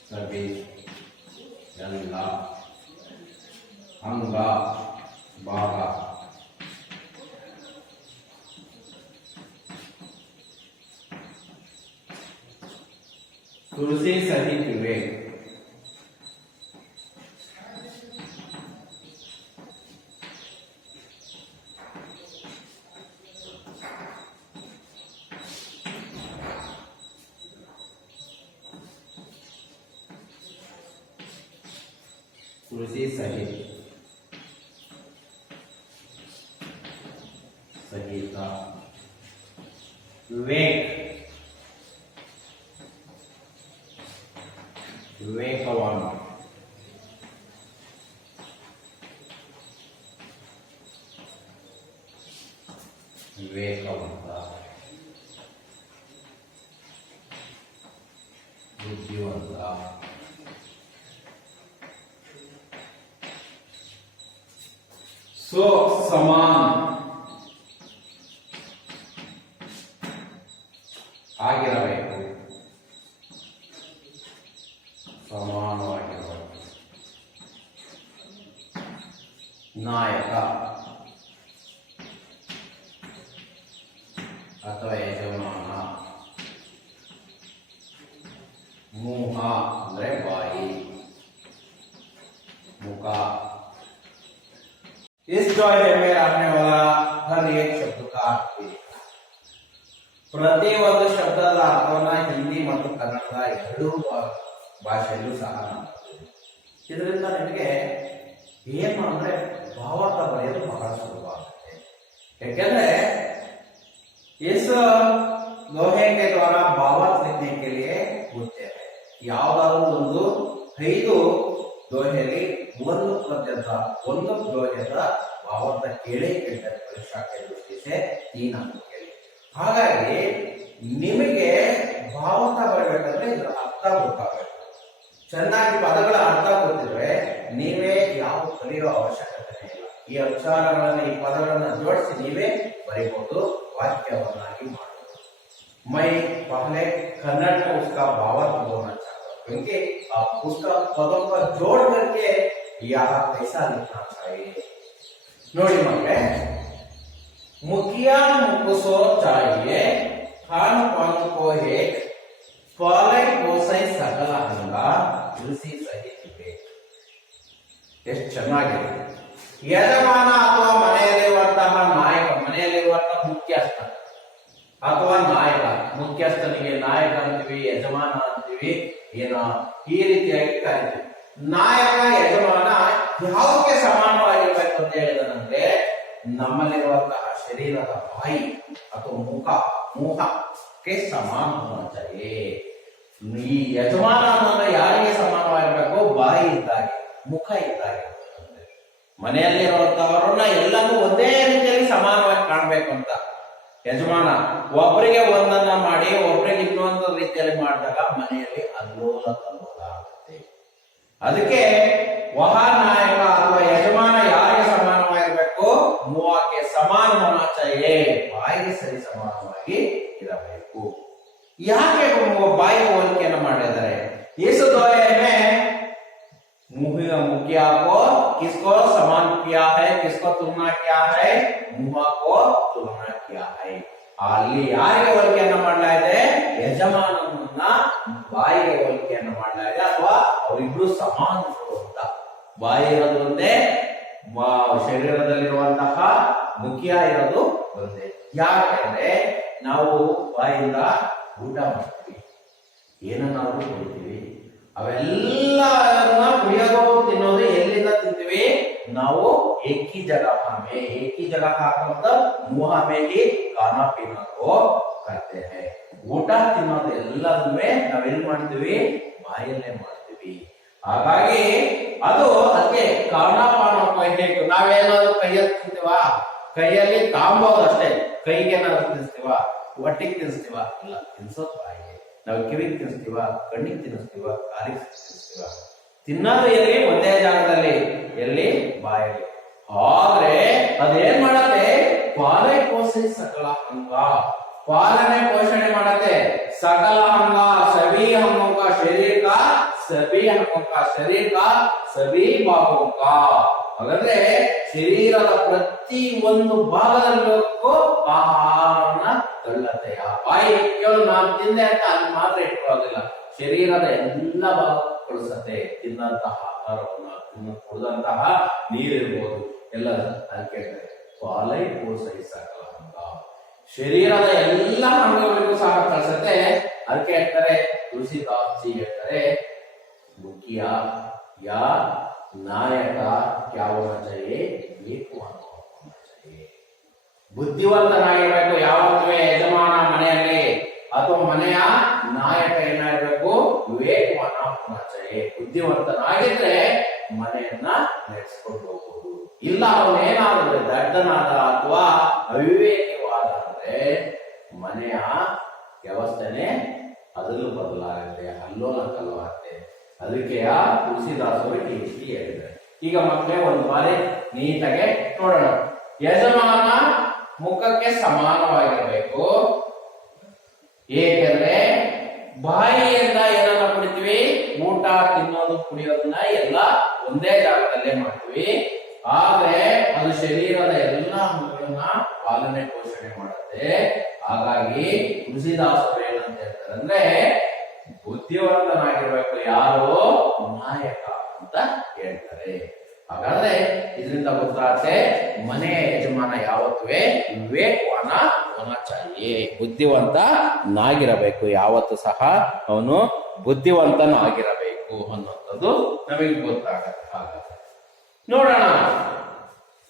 सभी ಎಲ್ಲ अंग भाग तुलसी सहित विवेक तुलसी सहित सहित विवेक विवेकवान विवेकवंत बुद्धिवंत सो समान ಆಗಿರಬೇಕು ಸಮಾನವಾಗಿರಬೇಕು ನಾಯಕ ಅಥವಾ ಯಜಮಾನ ಮುಖ ಅಂದ್ರೆ ಬಾಯಿ मुख इस दोहे में रहने वाला हर एक शब्द का अर्थ है ಪ್ರತಿಯೊಂದು ಶಬ್ದದ ಅರ್ಥವನ್ನ ಹಿಂದಿ ಮತ್ತು ಕನ್ನಡದ ಎರಡೂ ಭಾಷೆಯಲ್ಲೂ ಸಹ ಇದರಿಂದ ನಿಮಗೆ ಏನು ಅಂದ್ರೆ ಭಾವಾರ್ಥ ಬರೆಯಲು ಬಹಳ ಸುಲಭವಾಗುತ್ತೆ ಯಾಕೆಂದ್ರೆ इस दोहे के द्वारा भावार्थ लिखने के लिए होते हैं ಯಾವುದಾದರೂ ಒಂದು 5 दोहेली ಒಂದು दोहेದ ಭಾವಾರ್ಥ ಕೇಳೇ ಕೇಳ್ತಾರೆ ಪರೀಕ್ಷಾಕ್ಕೆ ದೃಷ್ಟಿಸಿ 3 अंक ಹಾಗಾಗಿ ನಿಮಗೆ ಭಾವಾರ್ಥ ಬರಬೇಕಂದ್ರೆ ಇದರ ಅರ್ಥ ಗೊತ್ತಾಗಬೇಕು ಚೆನ್ನಾಗಿ ಪದಗಳ ಅರ್ಥ ಗೊತ್ತಿದ್ರೆ ನೀವೇ ಯಾವ ಕಲಿಯೋ ಅವಶ್ಯಕತೆ ಇಲ್ಲ ಈ ಅಕ್ಷರಗಳನ್ನು ಈ ಪದಗಳನ್ನು ಜೋಡಿಸಿ ನೀವೇ ಬರೀಬಹುದು वाक्यवನ್ನಾಗಿ ಮಾಡಬಹುದು मैं पहले कन्नड़ में उसका भावार्थ बोलना चाहता हूँ क्योंकि आप उसका पदों का जोड़ करके यह कैसा लिखना चाहिए नोड़ी मक्के मुखिया मुकुसो चाहिए खान पान को एक पालय पोसೈ सकल अंग ತುಳಸಿ ಸಹಿತ ಬೇಕು ಎಷ್ಟು ಚೆನ್ನಾಗಿದೆ ಯಜಮಾನ ಅಥವಾ ಮನೆಯಲ್ಲಿರುವಂತಹ ನಾಯಕ ಮನೆಯಲ್ಲಿರುವಂತಹ ಮುಖ್ಯಸ್ಥ ಅಥವಾ ನಾಯಕ ಮುಖ್ಯಸ್ಥನಿಗೆ ನಾಯಕ ಅಂತೀವಿ ಯಜಮಾನ ಅಂತೀವಿ ಏನೋ ಈ ರೀತಿಯಾಗಿ ಕರಿತೀವಿ ನಾಯಕ ಯಜಮಾನ ಯಾವುದಕ್ಕೆ ಸಮಾನವಾಗಿರ್ಬೇಕು ಅಂತ ಹೇಳಿದನಂದ್ರೆ ನಮ್ಮಲ್ಲಿರುವಂತಹ ಶರೀರದ ಬಾಯಿ ಅಥವಾ ಮುಖಕ್ಕೆ ಸಮಾನ ಹೋना चाहिए ಈ ಯಜಮಾನ ಅನ್ನೋದು ಯಾರಿಗೆ ಸಮಾನವಾಗಿರ್ಬೇಕು ಬಾಯಿ ಇದ್ದಾಗೆ ಮುಖ ಇದ್ದಾಗೆ ಮನೆಯಲ್ಲಿರುವಂತವರನ್ನ ಎಲ್ಲರೂ ಒಂದೇ ರೀತಿಯಲ್ಲಿ ಸಮಾನವಾಗಿ ಕಾಣಬೇಕು ಅಂತ ಯಜಮಾನ ಒಬ್ಬರಿಗೆ ಒಂದನ್ನ ಮಾಡಿ ಒಬ್ಬರಿಗೆ ಇನ್ನೊಂದು ರೀತಿಯಲ್ಲಿ ಮಾಡಿದಾಗ ಮನೆಯಲ್ಲಿ ಅಲ್ಲೋಲ ಕಲ್ಲೋಲ ಆಗುತ್ತೆ ಅದಕ್ಕೆ ನಾಯಕ ಅಥವಾ ಯಜಮಾನ ಯಾರಿಗೆ ಸಮಾನವಾಗಿರ್ಬೇಕು ಮುಖಕ್ಕೆ ಸಮಾನ ಹೋना चाहिए ಬಾಯಿಗೆ ಸರಿ ಸಮಾನವಾಗಿ ಇರಬೇಕು ಯಾಕೆ ಬಾಯಿ ಹೋಲಿಕೆಯನ್ನು ಮಾಡಿದ್ದಾರೆ इस दोहे में मुखिया को किसको समान किया है किसको तुलना किया है मुख को तुलना किया है ಅಲ್ಲಿ ಯಾರಿಗೆ ಹೋಲಿಕೆಯನ್ನು ಮಾಡಲಾಗಿದೆ ಯಜಮಾನನನ್ನ ಬಾಯಿಗೆ ಹೋಲಿಕೆಯನ್ನು ಮಾಡಲಾಗಿದೆ ಅಥವಾ ಅವರಿಬ್ರು ಸಮಾನರು ಬಾಯಿ ಇರೋದು ಒಂದೇ, ಶರೀರದಲ್ಲಿರುವಂತಹ ಮುಖ್ಯ ಇರೋದು ಒಂದೇ. ಯಾಕೆಂದ್ರೆ ನಾವು ಬಾಯಿಂದ ಊಟ ಮಾಡ್ತೀವಿ, ಏನನ್ನಾದ್ರೂ ಕುಡಿತೀವಿ, ಅವೆಲ್ಲ ಕುಡಿಯೋದು ತಿನ್ನೋದು ಎಲ್ಲಿಂದ ತಿಂತೀವಿ ನಾವು? एक ही जगह का मतलब मुंह में ही खाना पीना को करते हैं. ಊಟ ತಿನ್ನೋದು ಎಲ್ಲದನ್ನೇ ನಾವೇನ್ ಮಾಡ್ತೀವಿ? ಬಾಯಲ್ಲೇ ಮಾಡ್ತೀವಿ. ಹಾಗಾಗಿ ಅದು ಅದಕ್ಕೆ ಕಾರಣಪಾನ ಬೇಕು. ನಾವೇನಾದ್ರೂ ಕೈಯಲ್ಲಿ ತಿಂತೀವ? ಕೈಯಲ್ಲಿ ತಾಂಬೋದು ಅಷ್ಟೇ. ಕೈಗೆ ಏನಾದ್ರು ತಿನ್ನಿಸ್ತೀವ? ಹೊಟ್ಟಿಗೆ ತಿನ್ನಿಸ್ತೀವ? ಇಲ್ಲ, ತಿನ್ಸೋದು ಬಾಯಿಗೆ. ನಾವು ಕಿವಿಗೆ ತಿನ್ನಿಸ್ತೀವ? ಕಣ್ಣಿಗೆ ತಿನ್ನಿಸ್ತೀವ? ಕಾಲಿಗೆ ತಿನ್ನಿಸ್ತೀವ? ತಿನ್ನೋದು ಎಲ್ಲಿ? ಒಂದೇ ಜಾಗದಲ್ಲಿ. ಎಲ್ಲಿ? ಬಾಯಲ್ಲಿ. ಆದ್ರೆ ಅದೇನ್ ಮಾಡತ್ತೆ? ಪಾಲನೆ ಪೋಷಣೆ ಸಕಲ ಅಂಗ, पालने पोषण ಮಾಡತೆ सकल अंग सभी अंगों का शरीर का सभी अंगों का शरीर का सभी भागों का. ಹಾಗಾದ್ರೆ ಶರೀರದ ಪ್ರತಿ ಒಂದು ಭಾಗದಲ್ಲೂ ಆಹಾರವನ್ನ ತಳ್ಳತ್ತೆ. ಆ ಬಾಯಿ ಕೇವಲ ನಾನು ತಿಂದೆ ಅಂತ ಅಲ್ಲಿ ಮಾತ್ರ ಇಟ್ಕೊಳ್ಳೋದಿಲ್ಲ, ಶರೀರದ ಎಲ್ಲ ಭಾಗ ಕಳಿಸತ್ತೆ. ತಿನ್ನಂತಹ ಆಹಾರವನ್ನ, ಕುಡಿದಂತಹ ನೀರಿರ್ಬೋದು ಎಲ್ಲದ ಅದಕ್ಕೆ ಪಾಲೈ ಪೋಷೈ ಸಕಲ ಅಂಗ, ಶರೀರದ ಎಲ್ಲ ಅಂಗಗಳಿಗೂ ಸಹ ಕಳಿಸುತ್ತೆ. ಅದಕ್ಕೆ ಹೇಳ್ತಾರೆ ತುಳಸಿದಾಸ್ ಜಿ ಹೇಳ್ತಾರೆ, ಮುಖ್ಯ ಯಾ ನಾಯಕ क्या होना चाहिए? विवेकवान होना चाहिए. ಬುದ್ಧಿವಂತನಾಗಿರಬೇಕು. ಯಾವತ್ತೂ ಯಜಮಾನ ಮನೆಯಲ್ಲಿ ಅಥವಾ ಮನೆಯ ನಾಯಕ ಏನಾಗಿರಬೇಕು? ವಿವೇಕವಾನ ಹೋना चाहिए. ಬುದ್ಧಿವಂತನಾಗಿದ್ರೆ ಮನೆಯನ್ನ ನಡೆಸಿಕೊಂಡು ಹೋಗ್ಬೋದು. ಇಲ್ಲ ಅವನೇನಾದ್ರೆ ದಡ್ಡನಾದ ಅಥವಾ ಅವಿವೇಕವಾದ ಅಂದ್ರೆ ಮನೆಯ ವ್ಯವಸ್ಥೆನೆ ಅದರಲ್ಲೂ ಬದಲಾಗುತ್ತೆ, ಅಲ್ಲೋಲ ಕಲ್ಲವಾಗುತ್ತೆ. ಅದಕ್ಕೆ ತುಳಸಿದಾಸರು ಈ ರೀತಿ ಹೇಳಿದ್ದಾರೆ. ಈಗ ಮಕ್ಕಳೇ ಒಂದು ಬಾರಿ ನೀಟಾಗೆ ನೋಡೋಣ. ಯಜಮಾನ ಮುಖಕ್ಕೆ ಸಮಾನವಾಗಿರಬೇಕು. ಏಕೆಂದ್ರೆ ಬಾಯಿಯಿಂದ ಏನನ್ನ ಕುಡಿತೀವಿ? ಊಟ ತಿನ್ನೋದು ಕುಡಿಯೋದನ್ನ ಎಲ್ಲ ಒಂದೇ ಜಾಗದಲ್ಲೇ ಮಾಡ್ತೀವಿ. ಆದ್ರೆ ಅದು ಶರೀರದ ಎಲ್ಲ ಅಂಗಗಳನ್ನ ಪಾಲನೆ ಪೋಷಣೆ ಮಾಡುತ್ತೆ. ಹಾಗಾಗಿ ತುಳಸಿದಾಸರು ಏನಂತ ಹೇಳ್ತಾರೆ ಅಂದ್ರೆ, ಬುದ್ಧಿವಂತನಾಗಿರ್ಬೇಕು ಯಾರು? ನಾಯಕ ಅಂತ ಹೇಳ್ತಾರೆ. ಹಾಗಾದ್ರೆ ಇದರಿಂದ ಗೊತ್ತಾಗುತ್ತೆ ಮನೆಯ ಯಜಮಾನ ಯಾವತ್ತೂ ವಿವೇಕವಾನ ಹೋना चाहिए. ಬುದ್ಧಿವಂತನಾಗಿರಬೇಕು, ಯಾವತ್ತು ಸಹ ಅವನು ಬುದ್ಧಿವಂತನಾಗಿರಬೇಕು ಅನ್ನೋದು ನಮಗೆ ಗೊತ್ತಾಗತ್ತೆ. ಹಾಗಾದ್ರೆ ನೋಡೋಣ,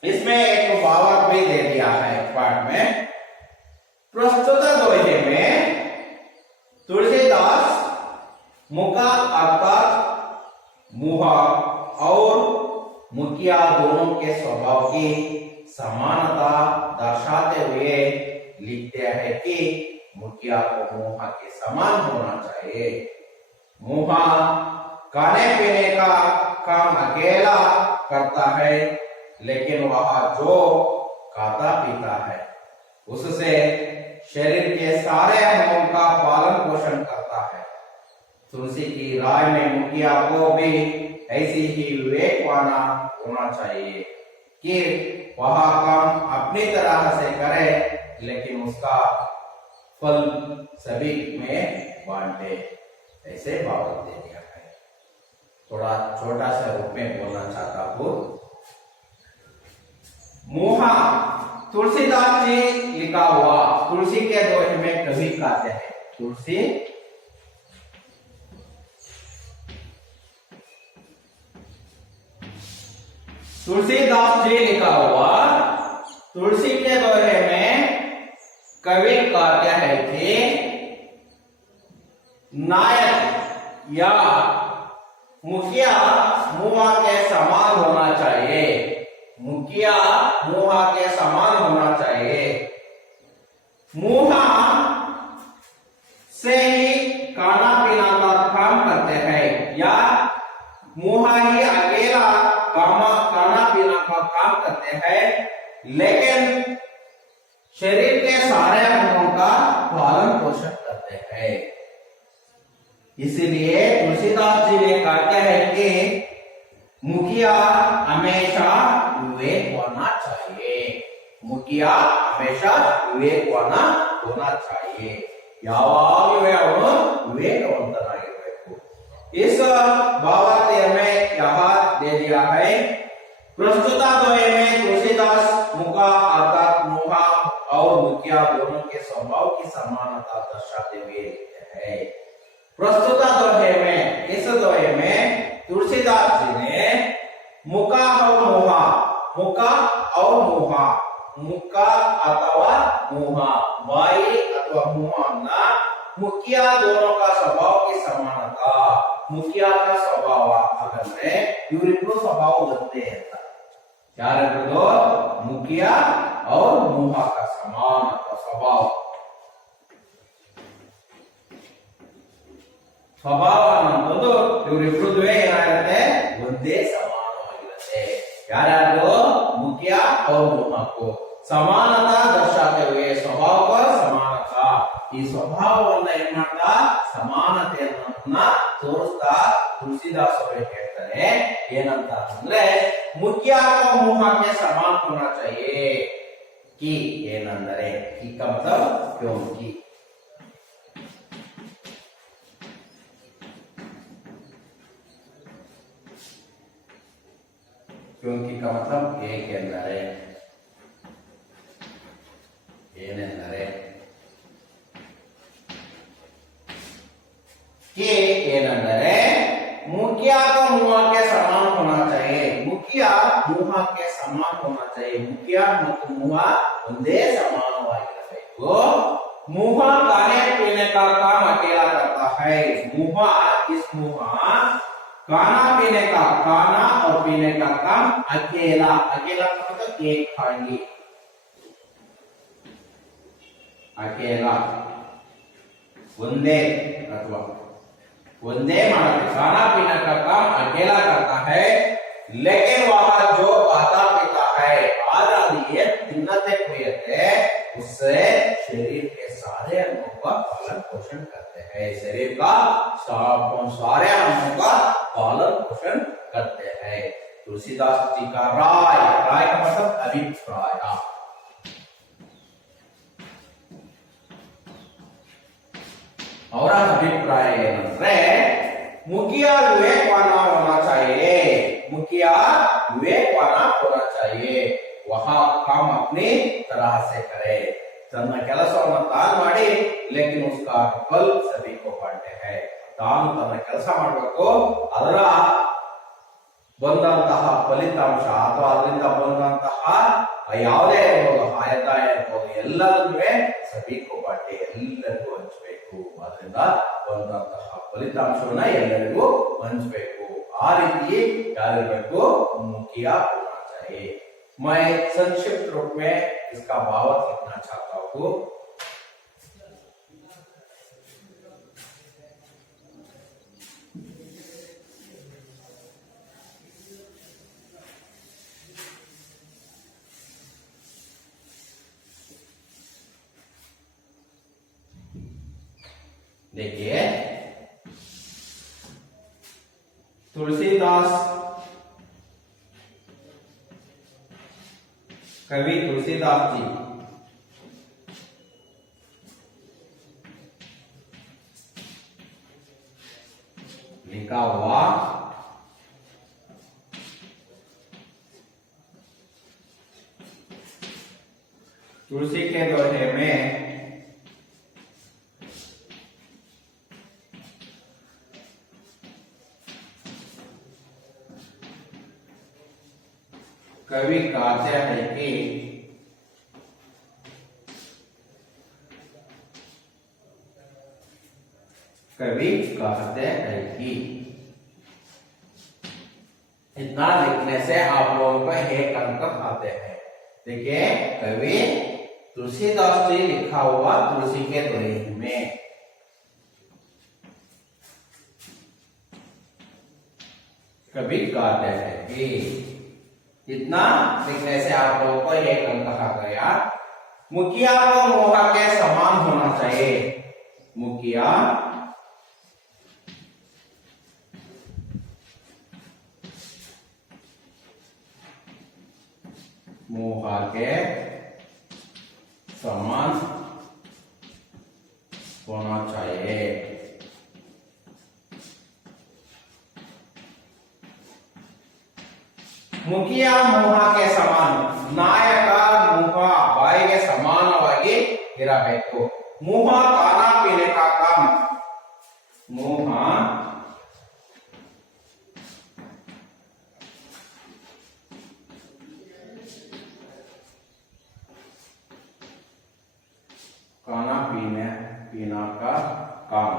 इसमें एक पावर भी दे दिया है पाठ में. प्रस्तुत दोहे में तुलसीदास मुख अर्थात मुह और मुखिया दोनों के स्वभाव की समानता दर्शाते हुए लिखते हैं कि मुखिया को मुह के समान होना चाहिए. मुह खाने पीने का काम अकेला करता है, लेकिन वह जो खाता पीता है उससे शरीर के सारे अंगों का पालन पोषण करता है. तुलसी की राय में मुखिया को भी ऐसी ही विवेकवाना होना चाहिए कि वह काम अपनी तरह से करे, लेकिन उसका फल सभी में बांटे. ऐसे बात दे दिया है. थोड़ा छोटा सा रूप में बोलना चाहता हूँ. मुहा तुलसीदास जी लिखा हुआ तुलसी के दोहे में कवि कहते हैं. तुलसीदास जी लिखा हुआ तुलसी के दोहे में कवि कहते हैं कि नायक या मुखिया मुआ के समान होना चाहिए. मुखिया मुहा के समान होना चाहिए. मुहा से ही खाना पीना का काम करते हैं, या मुहा ही अकेला खाना पीना का काम करते हैं, लेकिन शरीर के सारे अंगों का पालन पोषण करते हैं. इसलिए तुलसीदास जी ने कहते हैं कि मुखिया हमेशा विवेकवाना चाहिए. मुखिया हमेशा विवेकवाना होना चाहिए. ಯಾವಾಗಲೂ ಅವನು ವಿವೇಕವಂತನಾಗಿರಬೇಕು. इस भावार्थ में यह दे दिया दिया है। प्रस्तुताद्वय में तुलसीदास मुका अर्थात मुहा और मुखिया दोनों के स्वभाव की समानता दर्शाते हुए है। प्रस्तुताद्वय में, इस द्वय में तुलसीदास जी ने मुका और मुहा, मुका और मुहा, मुका अथवा मुहा, बाई अथवा मुहा ना मुखिया दोनों का स्वभाव की समानता, मुखिया का स्वभाव हाಗಾದ್ರೆ ಇವರಿಬ್ಬರು ಸ್ವಭಾವ ಒಂದೇ ಅಂತ ಯಾರಿಬ್ಬರು मुखिया और मुहा का समान स्वभाव, ಸ್ವಭಾವ ಅನ್ನೋದು ಇವರಿಬ್ಬರದು ಏನಾಗುತ್ತೆ ಒಂದೇ ಸಮಾನವಾಗಿರುತ್ತೆ। ಯಾರ್ಯಾರು मुखिया और मुहा को समानता दर्शाते हुए स्वभाव पर समानता, ಈ ಸ್ವಭಾವವನ್ನ ಏನ್ ಮಾಡ್ತಾ ಸಮಾನತೆಯನ್ನ ತೋರಿಸ್ತಾ तुलसीदास ಅವರು ಹೇಳ್ತಾರೆ ಏನಂತ ಅಂದ್ರೆ मुखिया को मुहा के समान होना चाहिए कि ಏನಂದರೆ कि का मतलब क्योंकि, क्योंकि का मतलब ಏಕೆಂದರೆ, ಏನೆಂದರೆ कि ಏನೆಂದರೆ मुखिया को मुहा के समान होना चाहिए, मुखिया मुहा के समान होना चाहिए, मुखिया ಮತ್ತು मुहा ಒಂದೇ ಸಮಾನವಾಗಿರಬೇಕು। मुहा खाने पीने का काम अकेला करता है, मुहा इस मुहा खाना पीने का, खाना और पीने का काम अकेला, अकेला का मतलब एक खाएंगे, अकेला ಒಂದೇ अथवा वंदे मानते, खाना पीना का काम अकेला करता है, लेकिन वह जो खाता पीता है आदि तिन्नते कुयते उससे शरीर के सारे अंगों का पालन पोषण करते हैं, शरीर का सारे अंगों का पालन पोषण करते हैं। तुलसीदास जी का राय, राय का मतलब अभिप्राय, और अभिप्राय ಏನಂದ್ರೆ मुखिया विवेकवान होना चाहिए, मुखिया विवेकवान होना चाहिए, वह काम अपनी तरह से करे, ತನ್ನ ಕೆಲಸವನ್ನು ತಾನು ಮಾಡಿ लेकिन उसका फल सभी को बांटे है, ತಾನು ತನ್ನ ಕೆಲಸ ಮಾಡಬೇಕು, ಅದರ ಬಂದಂತಹ ಫಲಿತಾಂಶ ಅಥವಾ ಅದರಿಂದ ಬಂದಂತಹ ಯಾವುದೇ ಇರಬಹುದು ಆದಾಯ ಇರಬಹುದು ಎಲ್ಲವನ್ನೂ ಸभी को बांटे, ಎಲ್ಲರಿಗೂ ಹಂಚಬೇಕು, ಅದರಿಂದ ಬಂದಂತಹ ಫಲಿತಾಂಶವನ್ನ ಎಲ್ಲರಿಗೂ ಹಂಚಬೇಕು, ಆ ರೀತಿ ಯಾರಿರಬೇಕು मुखिया होना चाहिए। मैं संक्षिप्त रूप में इसका भावार्थ लिखना चाहता हूँ। देखिए तुलसीदास, कवि तुलसीदास जी लिखा हुआ तुलसी के दोहे में कवि कहते हैं कि इतना लिखने से आप लोगों को एक अंक आते हैं। देखिए कवि तुलसीदास जी लिखा हुआ तुलसी के दोहे में कवि कहते हैं कि इतना लिखने से आप लोगों को एक अंक आ गया। मुखिया को मुहा के समान होना चाहिए, मुखिया मुहा के समान होना चाहिए। ಮುಖಿಯ ಮೋಹಕ್ಕೆ ಸಮಾನ, ನಾಯಕ ಮುಹ ಬಾಯಿಗೆ ಸಮಾನವಾಗಿ ಇರಬೇಕು. ಮುಹ ಖಾನಾ ಪೀನೆ ಕಾ ಕಾಮ್, ಮುಹ खाना पीना का काम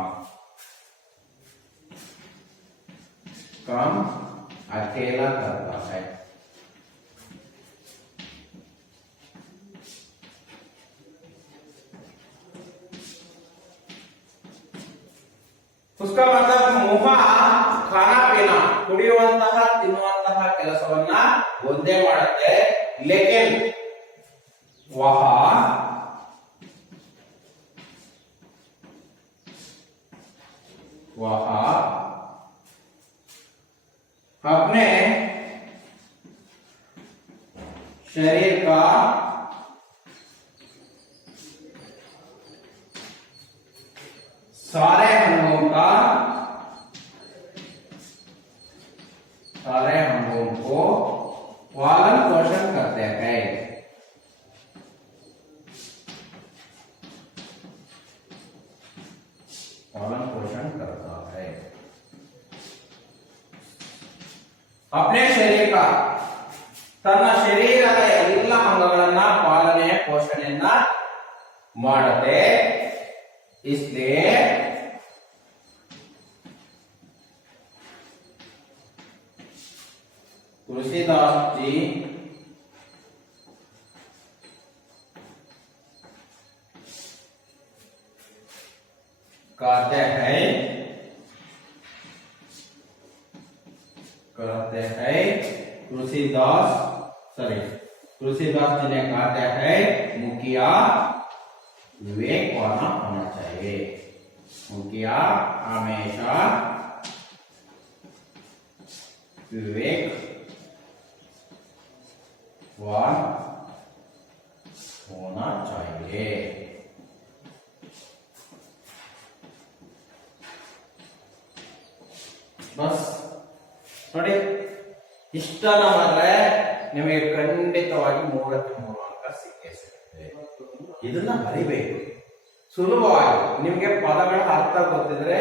अकेला करता है। उसका मतलब ಮುಹ ಖಾನಾ ಪೀನಾ ಕುಡಿಯುವಂತಹ ತಿನ್ನುವಂತಹ ಕೆಲಸವನ್ನ ಒಂದೇ ಮಾಡುತ್ತೆ. ಲೇಕಿನ್ वह अपने शरीर का सारे अंगों को पालन पोषण करते हैं। पालन पोषण करता है अपने शरीर का, ತನ್ನ ಶರೀರದ ಎಲ್ಲ ಅಂಗಗಳನ್ನ ಪಾಲನೆ ಪೋಷಣೆಯನ್ನ ಮಾಡುತ್ತೆ. इसलिए तुलसीदास जी कहते हैं तुलसीदास जी ने कहते हैं मुखिया विवेकवान होना चाहिए। मुखिया हमेशा विवेकवान होना चाहिए। बस ನೋಡಿ, ಇಷ್ಟನ ಮಾಡಿದ್ರೆ ನಿಮಗೆ ಖಂಡಿತವಾಗಿ 3ಕ್ಕೆ 3 ಅಂಕ ಸಿಕ್ಕೇ ಸಿಗುತ್ತೆ. ಇದನ್ನ ಬರಿಬೇಕು ಸುಲಭವಾಗಿ. ನಿಮಗೆ ಪದಗಳ ಅರ್ಥ ಗೊತ್ತಿದ್ರೆ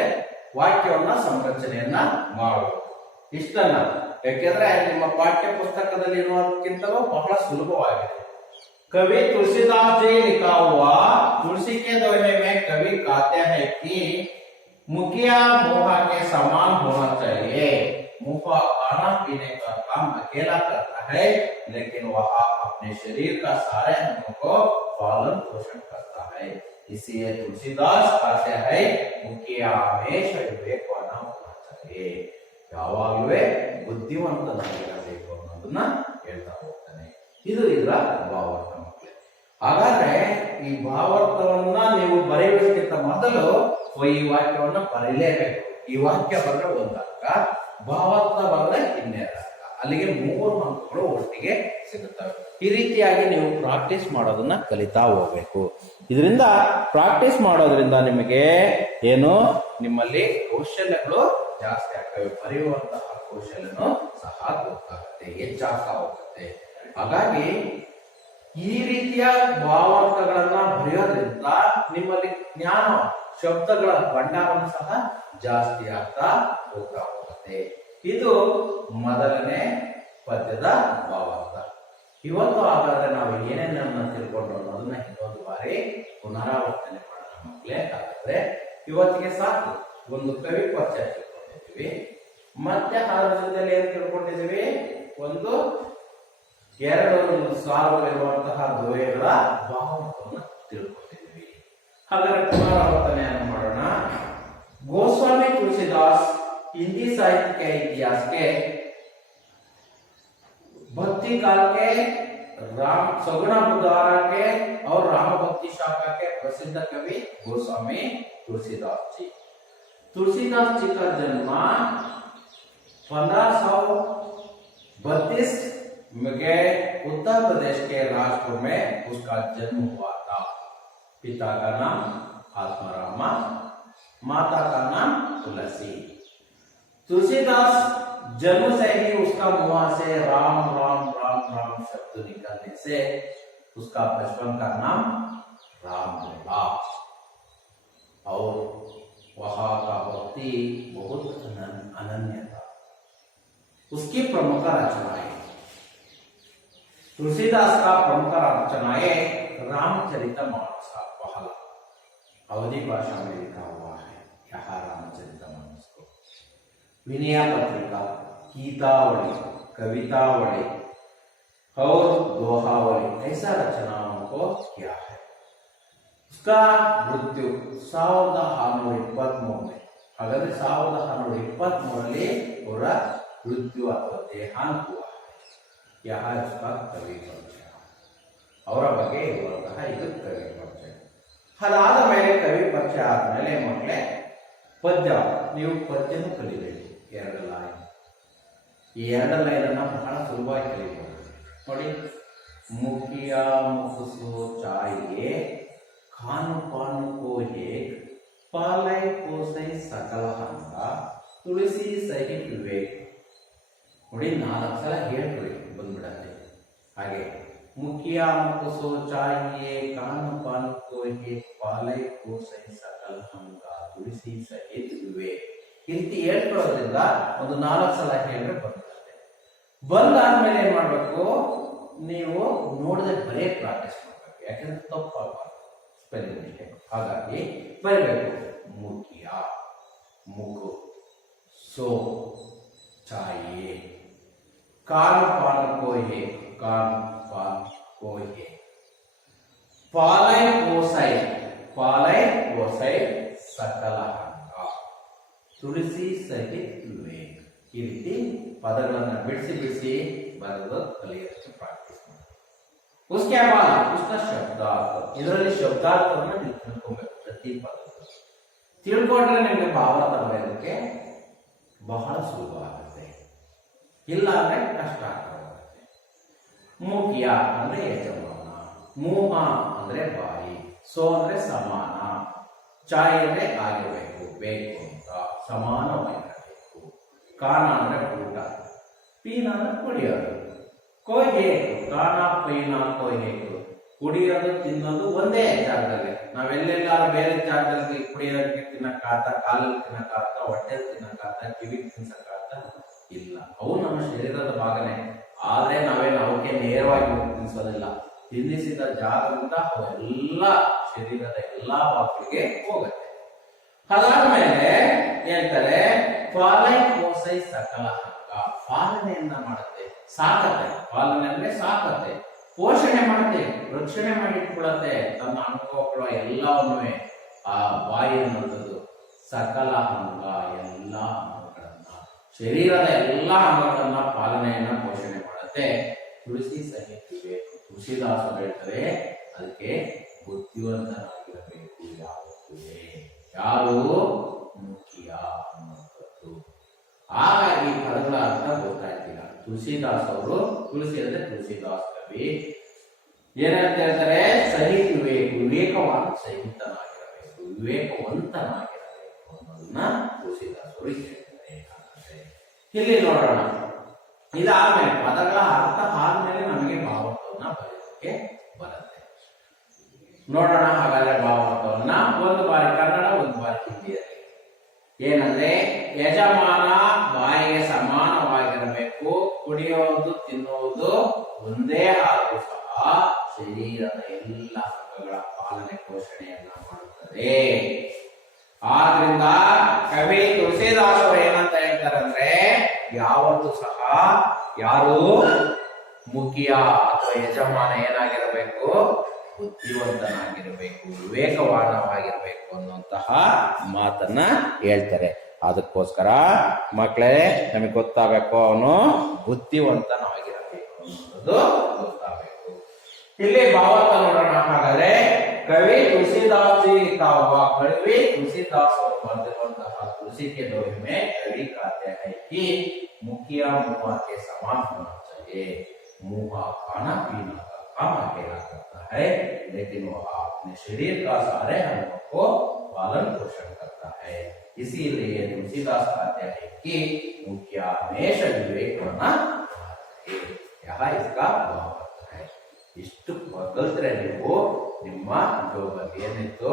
ವಾಕ್ಯವನ್ನ ಸಂರಚನೆಯನ್ನ ಮಾಡಬಹುದು. ಇಷ್ಟನ್ನ ಯಾಕೆಂದ್ರೆ ನಿಮ್ಮ ಪಾಠ್ಯ ಪುಸ್ತಕದಲ್ಲಿ ಇರುವುದಕ್ಕಿಂತಲೂ ಬಹಳ ಸುಲಭವಾಗಿದೆ. कवि तुलसीदास जी लिखा हुआ तुलसी के दोहे में कवि कहते हैं कि मुखिया मोह के समान होना चाहिए। मुख खाना पीने का काम अकेला करता है, लेकिन वह अपने शरीर का सारे अंगों को पालन पोषण करता है। इसलिए तुलसीदास कहते हैं मुखिया हमेशा विवेकवान होना चाहिए। ಯಾವಾಗಲೂ ಬುದ್ಧಿವಂತನಾಗಿರಬೇಕು ಅನ್ನೋದನ್ನ ಹೇಳ್ತಾ ಹೋಗ್ತಾನೆ. ಇದು ಇದರ ಭಾವಾರ್ಥ ಮಕ್ಕಳೇ. ಹಾಗಾದ್ರೆ ಈ ಭಾವಾರ್ಥವನ್ನ ನೀವು ಬರೆಯುವುದಕ್ಕಿಂತ ಮೊದಲು ಈ ವಾಕ್ಯವನ್ನ ಬರೀಲೇಬೇಕು. ಈ ವಾಕ್ಯ ಬರೆದ್ರೆ 1 ಅಂಕ, ಭಾವಾರ್ಥ ಬರೆದ್ರೆ 2 ಅಂಕ. ಅಲ್ಲಿಗೆ 3 ಅಂಕಗಳು ಒಟ್ಟಿಗೆ ಸಿಗುತ್ತವೆ. ಈ ರೀತಿಯಾಗಿ ನೀವು ಪ್ರಾಕ್ಟೀಸ್ ಮಾಡೋದನ್ನ ಕಲಿತಾ ಹೋಗ್ಬೇಕು. ಇದರಿಂದ ಪ್ರಾಕ್ಟೀಸ್ ಮಾಡೋದ್ರಿಂದ ನಿಮಗೆ ಏನು ನಿಮ್ಮಲ್ಲಿ ಕೌಶಲ್ಯಗಳು ಜಾಸ್ತಿ ಆಗ್ತವೆ. ಬರೆಯುವಂತಹ ಕೌಶಲ್ಯನು ಸಹ ಗೊತ್ತಾಗುತ್ತೆ, ಹೆಚ್ಚಾಗ್ತಾ ಹೋಗುತ್ತೆ. ಹಾಗಾಗಿ ಈ ರೀತಿಯ ಭಾವಾರ್ಥಗಳನ್ನ ಬರೆಯೋದ್ರಿಂದ ನಿಮ್ಮಲ್ಲಿ ಜ್ಞಾನ ಶಬ್ದಗಳ ಭಂಡಾರವನ್ನು ಸಹ ಜಾಸ್ತಿ ಆಗ್ತಾ ಹೋಗ್ತಾ ಹೋಗುತ್ತೆ. ಇದು ಮೊದಲನೇ ಪದ್ಯದ ಭಾವಾರ್ಥ. ಇವತ್ತು ಹಾಗಾದ್ರೆ ನಾವು ಏನೇನನ್ನ ತಿಳ್ಕೊಂಡು ಅನ್ನೋದನ್ನ ಇನ್ನೊಂದು ಬಾರಿ ಪುನರಾವರ್ತನೆ ಮಾಡೋಣ ಮಕ್ಕಳೇ. ಹಾಗಾದ್ರೆ ಇವತ್ತಿಗೆ ಸಾಕು. ಒಂದು ಕವಿ ಪರಿಚಯ ತಿಳ್ಕೊಂಡಿದ್ದೀವಿ, ಮತ್ತೆ ಅದರ ಜೊತೆಲಿ ಏನ್ ತಿಳ್ಕೊಂಡಿದ್ದೀವಿ, ಒಂದು 2 ಸಾಲುಗಳಿರುವಂತಹ ದೋಯೆಗಳ ಭಾವಾರ್ಥವನ್ನು ತಿಳ್ಕೊಂಡಿದ್ದೀವಿ. ಹಾಗಾದ್ರೆ ಪುನರಾವರ್ತನೆಯನ್ನು ಮಾಡೋಣ. गोस्वामी तुलसीदास हिंदी साहित्य के इतिहास के भक्ति काल के राम सगुणा बुद्धारा के और राम भक्ति शाखा के प्रसिद्ध कवि गोस्वामी तुलसीदास जी। तुलसीदास जी का जन्म 1532 में उत्तर प्रदेश के राजपुर में उसका जन्म हुआ था। पिता का नाम आत्मारामा, माता का नाम तुलसी। तुलसीदास जन्म से ही उसका मुंह से राम राम राम राम शब्द निकलने से उसका बचपन का नाम राम बोला और वहां का भक्ति बहुत अनन्य था। उसकी प्रमुख रचनाएं तुलसीदास का प्रमुख रचनाएं रामचरितमानस पहला अवधि भाषा में लिखा हुआ है। यहाँ रामचरितमानस को विनय पत्रिका, गीतावली, कवितावली और दोहावली ऐसा रचनाओं को किया है। उसका मृत्यु 1423 में हाಗಾದ್ರೆ 1423 ಅವರ मृत्यु ಅಥವಾ ದೇಹಾಂತ हुआ है। यह उसका कवि परिचय ಅವರ ಬಗ್ಗೆ ಇರುವಂತಹ ಇದು ಕವಿ ಪರಿಚಯ। ಅದಾದ ಮೇಲೆ ಕವಿ ಪರಿಚಯ ಆದ್ಮೇಲೆ ಮಕ್ಕಳೇ ಪದ್ಯ ನೀವು ಪದ್ಯನೂ ಕಲಿಬೇಕು। ಎರಡು ಲೈನ್, ಈ ಎರಡು ಲೈನ್ ಅನ್ನ ಬಹಳ ಸುಲಭವಾಗಿ ಕಲಿಬಹುದು ನೋಡಿ। ಮುಖಿಯ ಮುಖಸೋ ಚಾಯಿಯೇ खान पान को एक पालय पोसै सकल हंग तुलसी सहित विवेक ನೋಡಿ 4 ಸಲ ಹೇಳ್ರಿ ಬಂದ್ಬಿಡತ್ತೆ। ಹಾಗೆ ಮುಖಿಯ ಮುಖಸೋ ಚಾಯಿಯೇ खान पान को एक पालय पोसै सकल हंग तुलसी सहित विवेक ಈ ರೀತಿ ಹೇಳ್ಕೊಳ್ಳೋದ್ರಿಂದ ಒಂದು 4 ಸಲ ಹೇಳ್ರೆ ಬಂದ್ಬಿಡತ್ತೆ। ಬಂದಾದ್ಮೇಲೆ ಏನ್ ಮಾಡ್ಬೇಕು, ನೀವು ನೋಡದೆ ಬರೇ ಪ್ರಾಕ್ಟೀಸ್ ಮಾಡ್ಬೇಕು, ಯಾಕಂದ್ರೆ ತಪ್ಪಾಗಬಾರ್ದು ಸ್ಪೆಲ್ಲಿಂಗ್ ಮಿಸ್ಟೇಕ್। ಹಾಗಾಗಿ ಬರಬೇಕು ಮುಖಿಯ ಮುಖು सो चाहिए कान पान को है कान पान को है पालय पोसै सकल हंग तुलसी सहित विवेक ಈ ರೀತಿ ಪದಗಳನ್ನು ಬಿಡಿಸಿ ಬಿಡಿಸಿ ಬರೆದು ಕಲಿಯೋದಕ್ಕೆ ಪ್ರಾಕ್ಟೀಸ್ ಮಾಡಿ। उसके बाद उसका शब्दार्थ ಇದರಲ್ಲಿ ಶಬ್ದಾರ್ಥವನ್ನು ನೀವು ತಿಳ್ಕೊಬೇಕು। ಪ್ರತಿ ಪದ ತಿಳ್ಕೊಂಡ್ರೆ ನಿಮಗೆ ಭಾವಾರ್ಥ ಬರೆಯೋದಕ್ಕೆ ಬಹಳ ಸುಲಭ ಆಗುತ್ತೆ, ಇಲ್ಲ ಅಂದ್ರೆ ಕಷ್ಟ ಆಗುತ್ತೆ। ಮುಖ್ಯ ಅಂದ್ರೆ ಯಜಮಾನ, ಮೂಹ ಅಂದ್ರೆ ಬಾಯಿ, ಸೋ ಅಂದ್ರೆ ಸಮಾನ, ಚಾಯ್ ಅಂದ್ರೆ ಆಗಿರಬೇಕು ಬೇಕು ಅಂತ ಸಮಾನವಾಗಿರಬೇಕು, ಕಾನ ಅಂದ್ರೆ ಊಟ, ಪೀನ ಅಂದ್ರೆ ಕುಡಿಯೋದು, ಕೊಯ್ಯೇಕು ಕಾನ ಪೈನ ಕೊಯ್ಯೇಕು ಕುಡಿಯೋದು ತಿನ್ನೋದು ಒಂದೇ ಜಾಗದಲ್ಲಿ। ನಾವೆಲ್ಲೆಲ್ಲಾರು ಬೇರೆ ಜಾಗದಲ್ಲಿ ಕುಡಿಯೋದಕ್ಕೆ ತಿನ್ನಕ್ಕಾತ, ಕಾಲಲ್ಲಿ ತಿನ್ನಕ್ಕಾತ, ಹೊಟ್ಟೆಲ್ ತಿನ್ನಕ್ಕಾತ, ಕಿವಿಗೆ ತಿನ್ಸಕ್ಕಾತ ಇಲ್ಲ, ಅವು ನಮ್ಮ ಶರೀರದ ಭಾಗನೇ। ಆದ್ರೆ ನಾವೇನು ಅವಕ್ಕೆ ನೇರವಾಗಿ ಹೋಗಿ ತಿನ್ಸೋದಿಲ್ಲ, ತಿನ್ನಿಸಿದ ಜಾಗದಿಂದ ಅವೆಲ್ಲ ಶರೀರದ ಎಲ್ಲಾ ಭಾಗಗಳಿಗೆ ಹೋಗುತ್ತೆ। ಅದಾದ್ಮೇಲೆ ಹೇಳ್ತಾರೆ ಪಾಲೈ ಪೋಸೈ ಸಕಲ ಹಂಗ ಪಾಲನೆಯನ್ನ ಮಾಡುತ್ತೆ, ಸಾಕತ್ತೆ, ಪಾಲನೆ ಅಂದ್ರೆ ಸಾಕತ್ತೆ, ಪೋಷಣೆ ಮಾಡುತ್ತೆ, ರಕ್ಷಣೆ ಮಾಡಿಟ್ಕೊಳ್ಳುತ್ತೆ ತನ್ನ ಅನುಭವಗಳು ಎಲ್ಲವನ್ನೂ। ಆ ಬಾಯಿ ಅನ್ನೋದು ಸಕಲ ಅಂಗ ಎಲ್ಲ ಅಂಗಗಳನ್ನ, ಶರೀರದ ಎಲ್ಲಾ ಅಂಗಗಳನ್ನ ಪಾಲನೆಯನ್ನ ಪೋಷಣೆ ಮಾಡುತ್ತೆ। ತುಳಸಿ ಸಹಿತ ಬೇಕು, ತುಳಸಿದಾಸರು ಹೇಳ್ತಾರೆ ಅದಕ್ಕೆ ಬುದ್ಧಿವಂತನಾಗಿರಬೇಕು ಯಾವತ್ತೇ, ಯಾರು ಮುಖ್ಯ ಅನ್ನುವಂಥದ್ದು। ಆಗ ಈ ಪದಗಳ ಅರ್ಥ ಗೊತ್ತಾಯ್ತಿಲ್ಲ। ತುಳಸಿದಾಸ್ ಅವರು, ತುಳಸಿ ಅಂದ್ರೆ ತುಳಸಿದಾಸ್ ಕವಿ ಏನಂತ ಹೇಳ್ತಾರೆ, ಸಹಿತ ವಿವೇಕ, ವಿವೇಕವಾದ ಸಹಿತನಾಗಿರಬೇಕು, ವಿವೇಕವಂತನಾಗಿರಬೇಕು ಅನ್ನೋದನ್ನ ತುಳಸಿದಾಸ್ ಅವರು ಹೇಳ್ತಾರೆ। ಇಲ್ಲಿ ನೋಡೋಣ, ಇದಾದ್ಮೇಲೆ ಪದಗಳ ಅರ್ಥ ಆದ್ಮೇಲೆ ನಮಗೆ ಭಾವಾರ್ಥವನ್ನ ಬರೆಯೋದಕ್ಕೆ ಬರುತ್ತೆ। ನೋಡೋಣ ಹಾಗಾದ್ರೆ ಭಾವಾರ್ಥವನ್ನ ಒಂದು ಬಾರಿ ಕನ್ನಡ, ಒಂದು ಬಾರಿ ಹಿಂದಿಯಲ್ಲಿ। ಏನಂದ್ರೆ ಯಜಮಾನ ಬಾಯಿಗೆ ಸಮಾನವಾಗಿರಬೇಕು, ಕುಡಿಯೋದು ತಿನ್ನುವುದು ಒಂದೇ, ಹಾಗೂ ಸಹ ಶರೀರದ ಎಲ್ಲ ಅಂಗಗಳ ಪಾಲನೆ ಪೋಷಣೆಯನ್ನ ಮಾಡುತ್ತದೆ। ಆದ್ರಿಂದ ಕವಿ ತುಳಸಿದಾಸರು ಏನಂತ ಹೇಳ್ತಾರಂದ್ರೆ, ಯಾವತ್ತೂ ಸಹ ಯಾರು ಮುಖ್ಯ ಅಥವಾ ಯಜಮಾನ ಏನಾಗಿರಬೇಕು, ಬುದ್ಧಿವಂತನಾಗಿರಬೇಕು, ವಿವೇಕವಾನವಾಗಿರಬೇಕು ಅನ್ನುವಂತಹ ಮಾತನ್ನ ಹೇಳ್ತಾರೆ। ಅದಕ್ಕೋಸ್ಕರ ಮಕ್ಕಳೇ ನಮಗೆ ಗೊತ್ತಾಗಬೇಕು, ಅವನು ಬುದ್ಧಿವಂತನಾಗಿರಬೇಕು ಅನ್ನೋದು ಗೊತ್ತಾಗಬೇಕು। ಇಲ್ಲಿ ಭಾವಾರ್ಥ ನೋಡೋಣ ಹಾಗಾದ್ರೆ। कवि तुलसीदास जी लिखा हुआ, कवि तुलसीदास और बर्दिरुವಂತಹ तुलसी के दोहे में कवि कहते हैं कि मुखिया मुआ के समान होना चाहिए। मुआ खाना पीना का काम अकेला करता है, लेकिन वह अपने शरीर का सारे अंगों को पालन पोषण करता है। इसीलिए तुलसीदास कहते हैं कि मुख्यामेश विवेक होना यह इसका भावार्थ है। ಇಷ್ಟು ಕಲ್ತ್ರೆ ನೀವು ನಿಮ್ಮ ಯೋಗ ಏನಿತ್ತು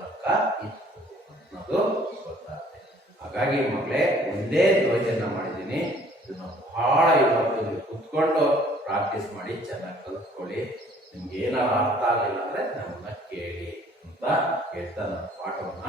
ಲೆಕ್ಕ ಇತ್ತು ಅನ್ನೋದು ಗೊತ್ತಾಗುತ್ತೆ. ಹಾಗಾಗಿ ಮಕ್ಕಳೇ ಒಂದೇ ಯೋಜನೆ ಮಾಡಿದ್ದೀನಿ, ಇದನ್ನ ಬಹಳ ಇವತ್ತು ನೀವು ಕುತ್ಕೊಂಡು ಪ್ರಾಕ್ಟೀಸ್ ಮಾಡಿ ಚೆನ್ನಾಗಿ ಕಲ್ತ್ಕೊಳ್ಳಿ. ನಿಮ್ಗೆ ಏನಾದ್ರು ಅರ್ಥ ಆಗಲಿಲ್ಲ ಅಂದ್ರೆ ನಮ್ಮನ್ನ ಕೇಳಿ ಅಂತ ಹೇಳ್ತಾ ನನ್ನ ಪಾಠವನ್ನ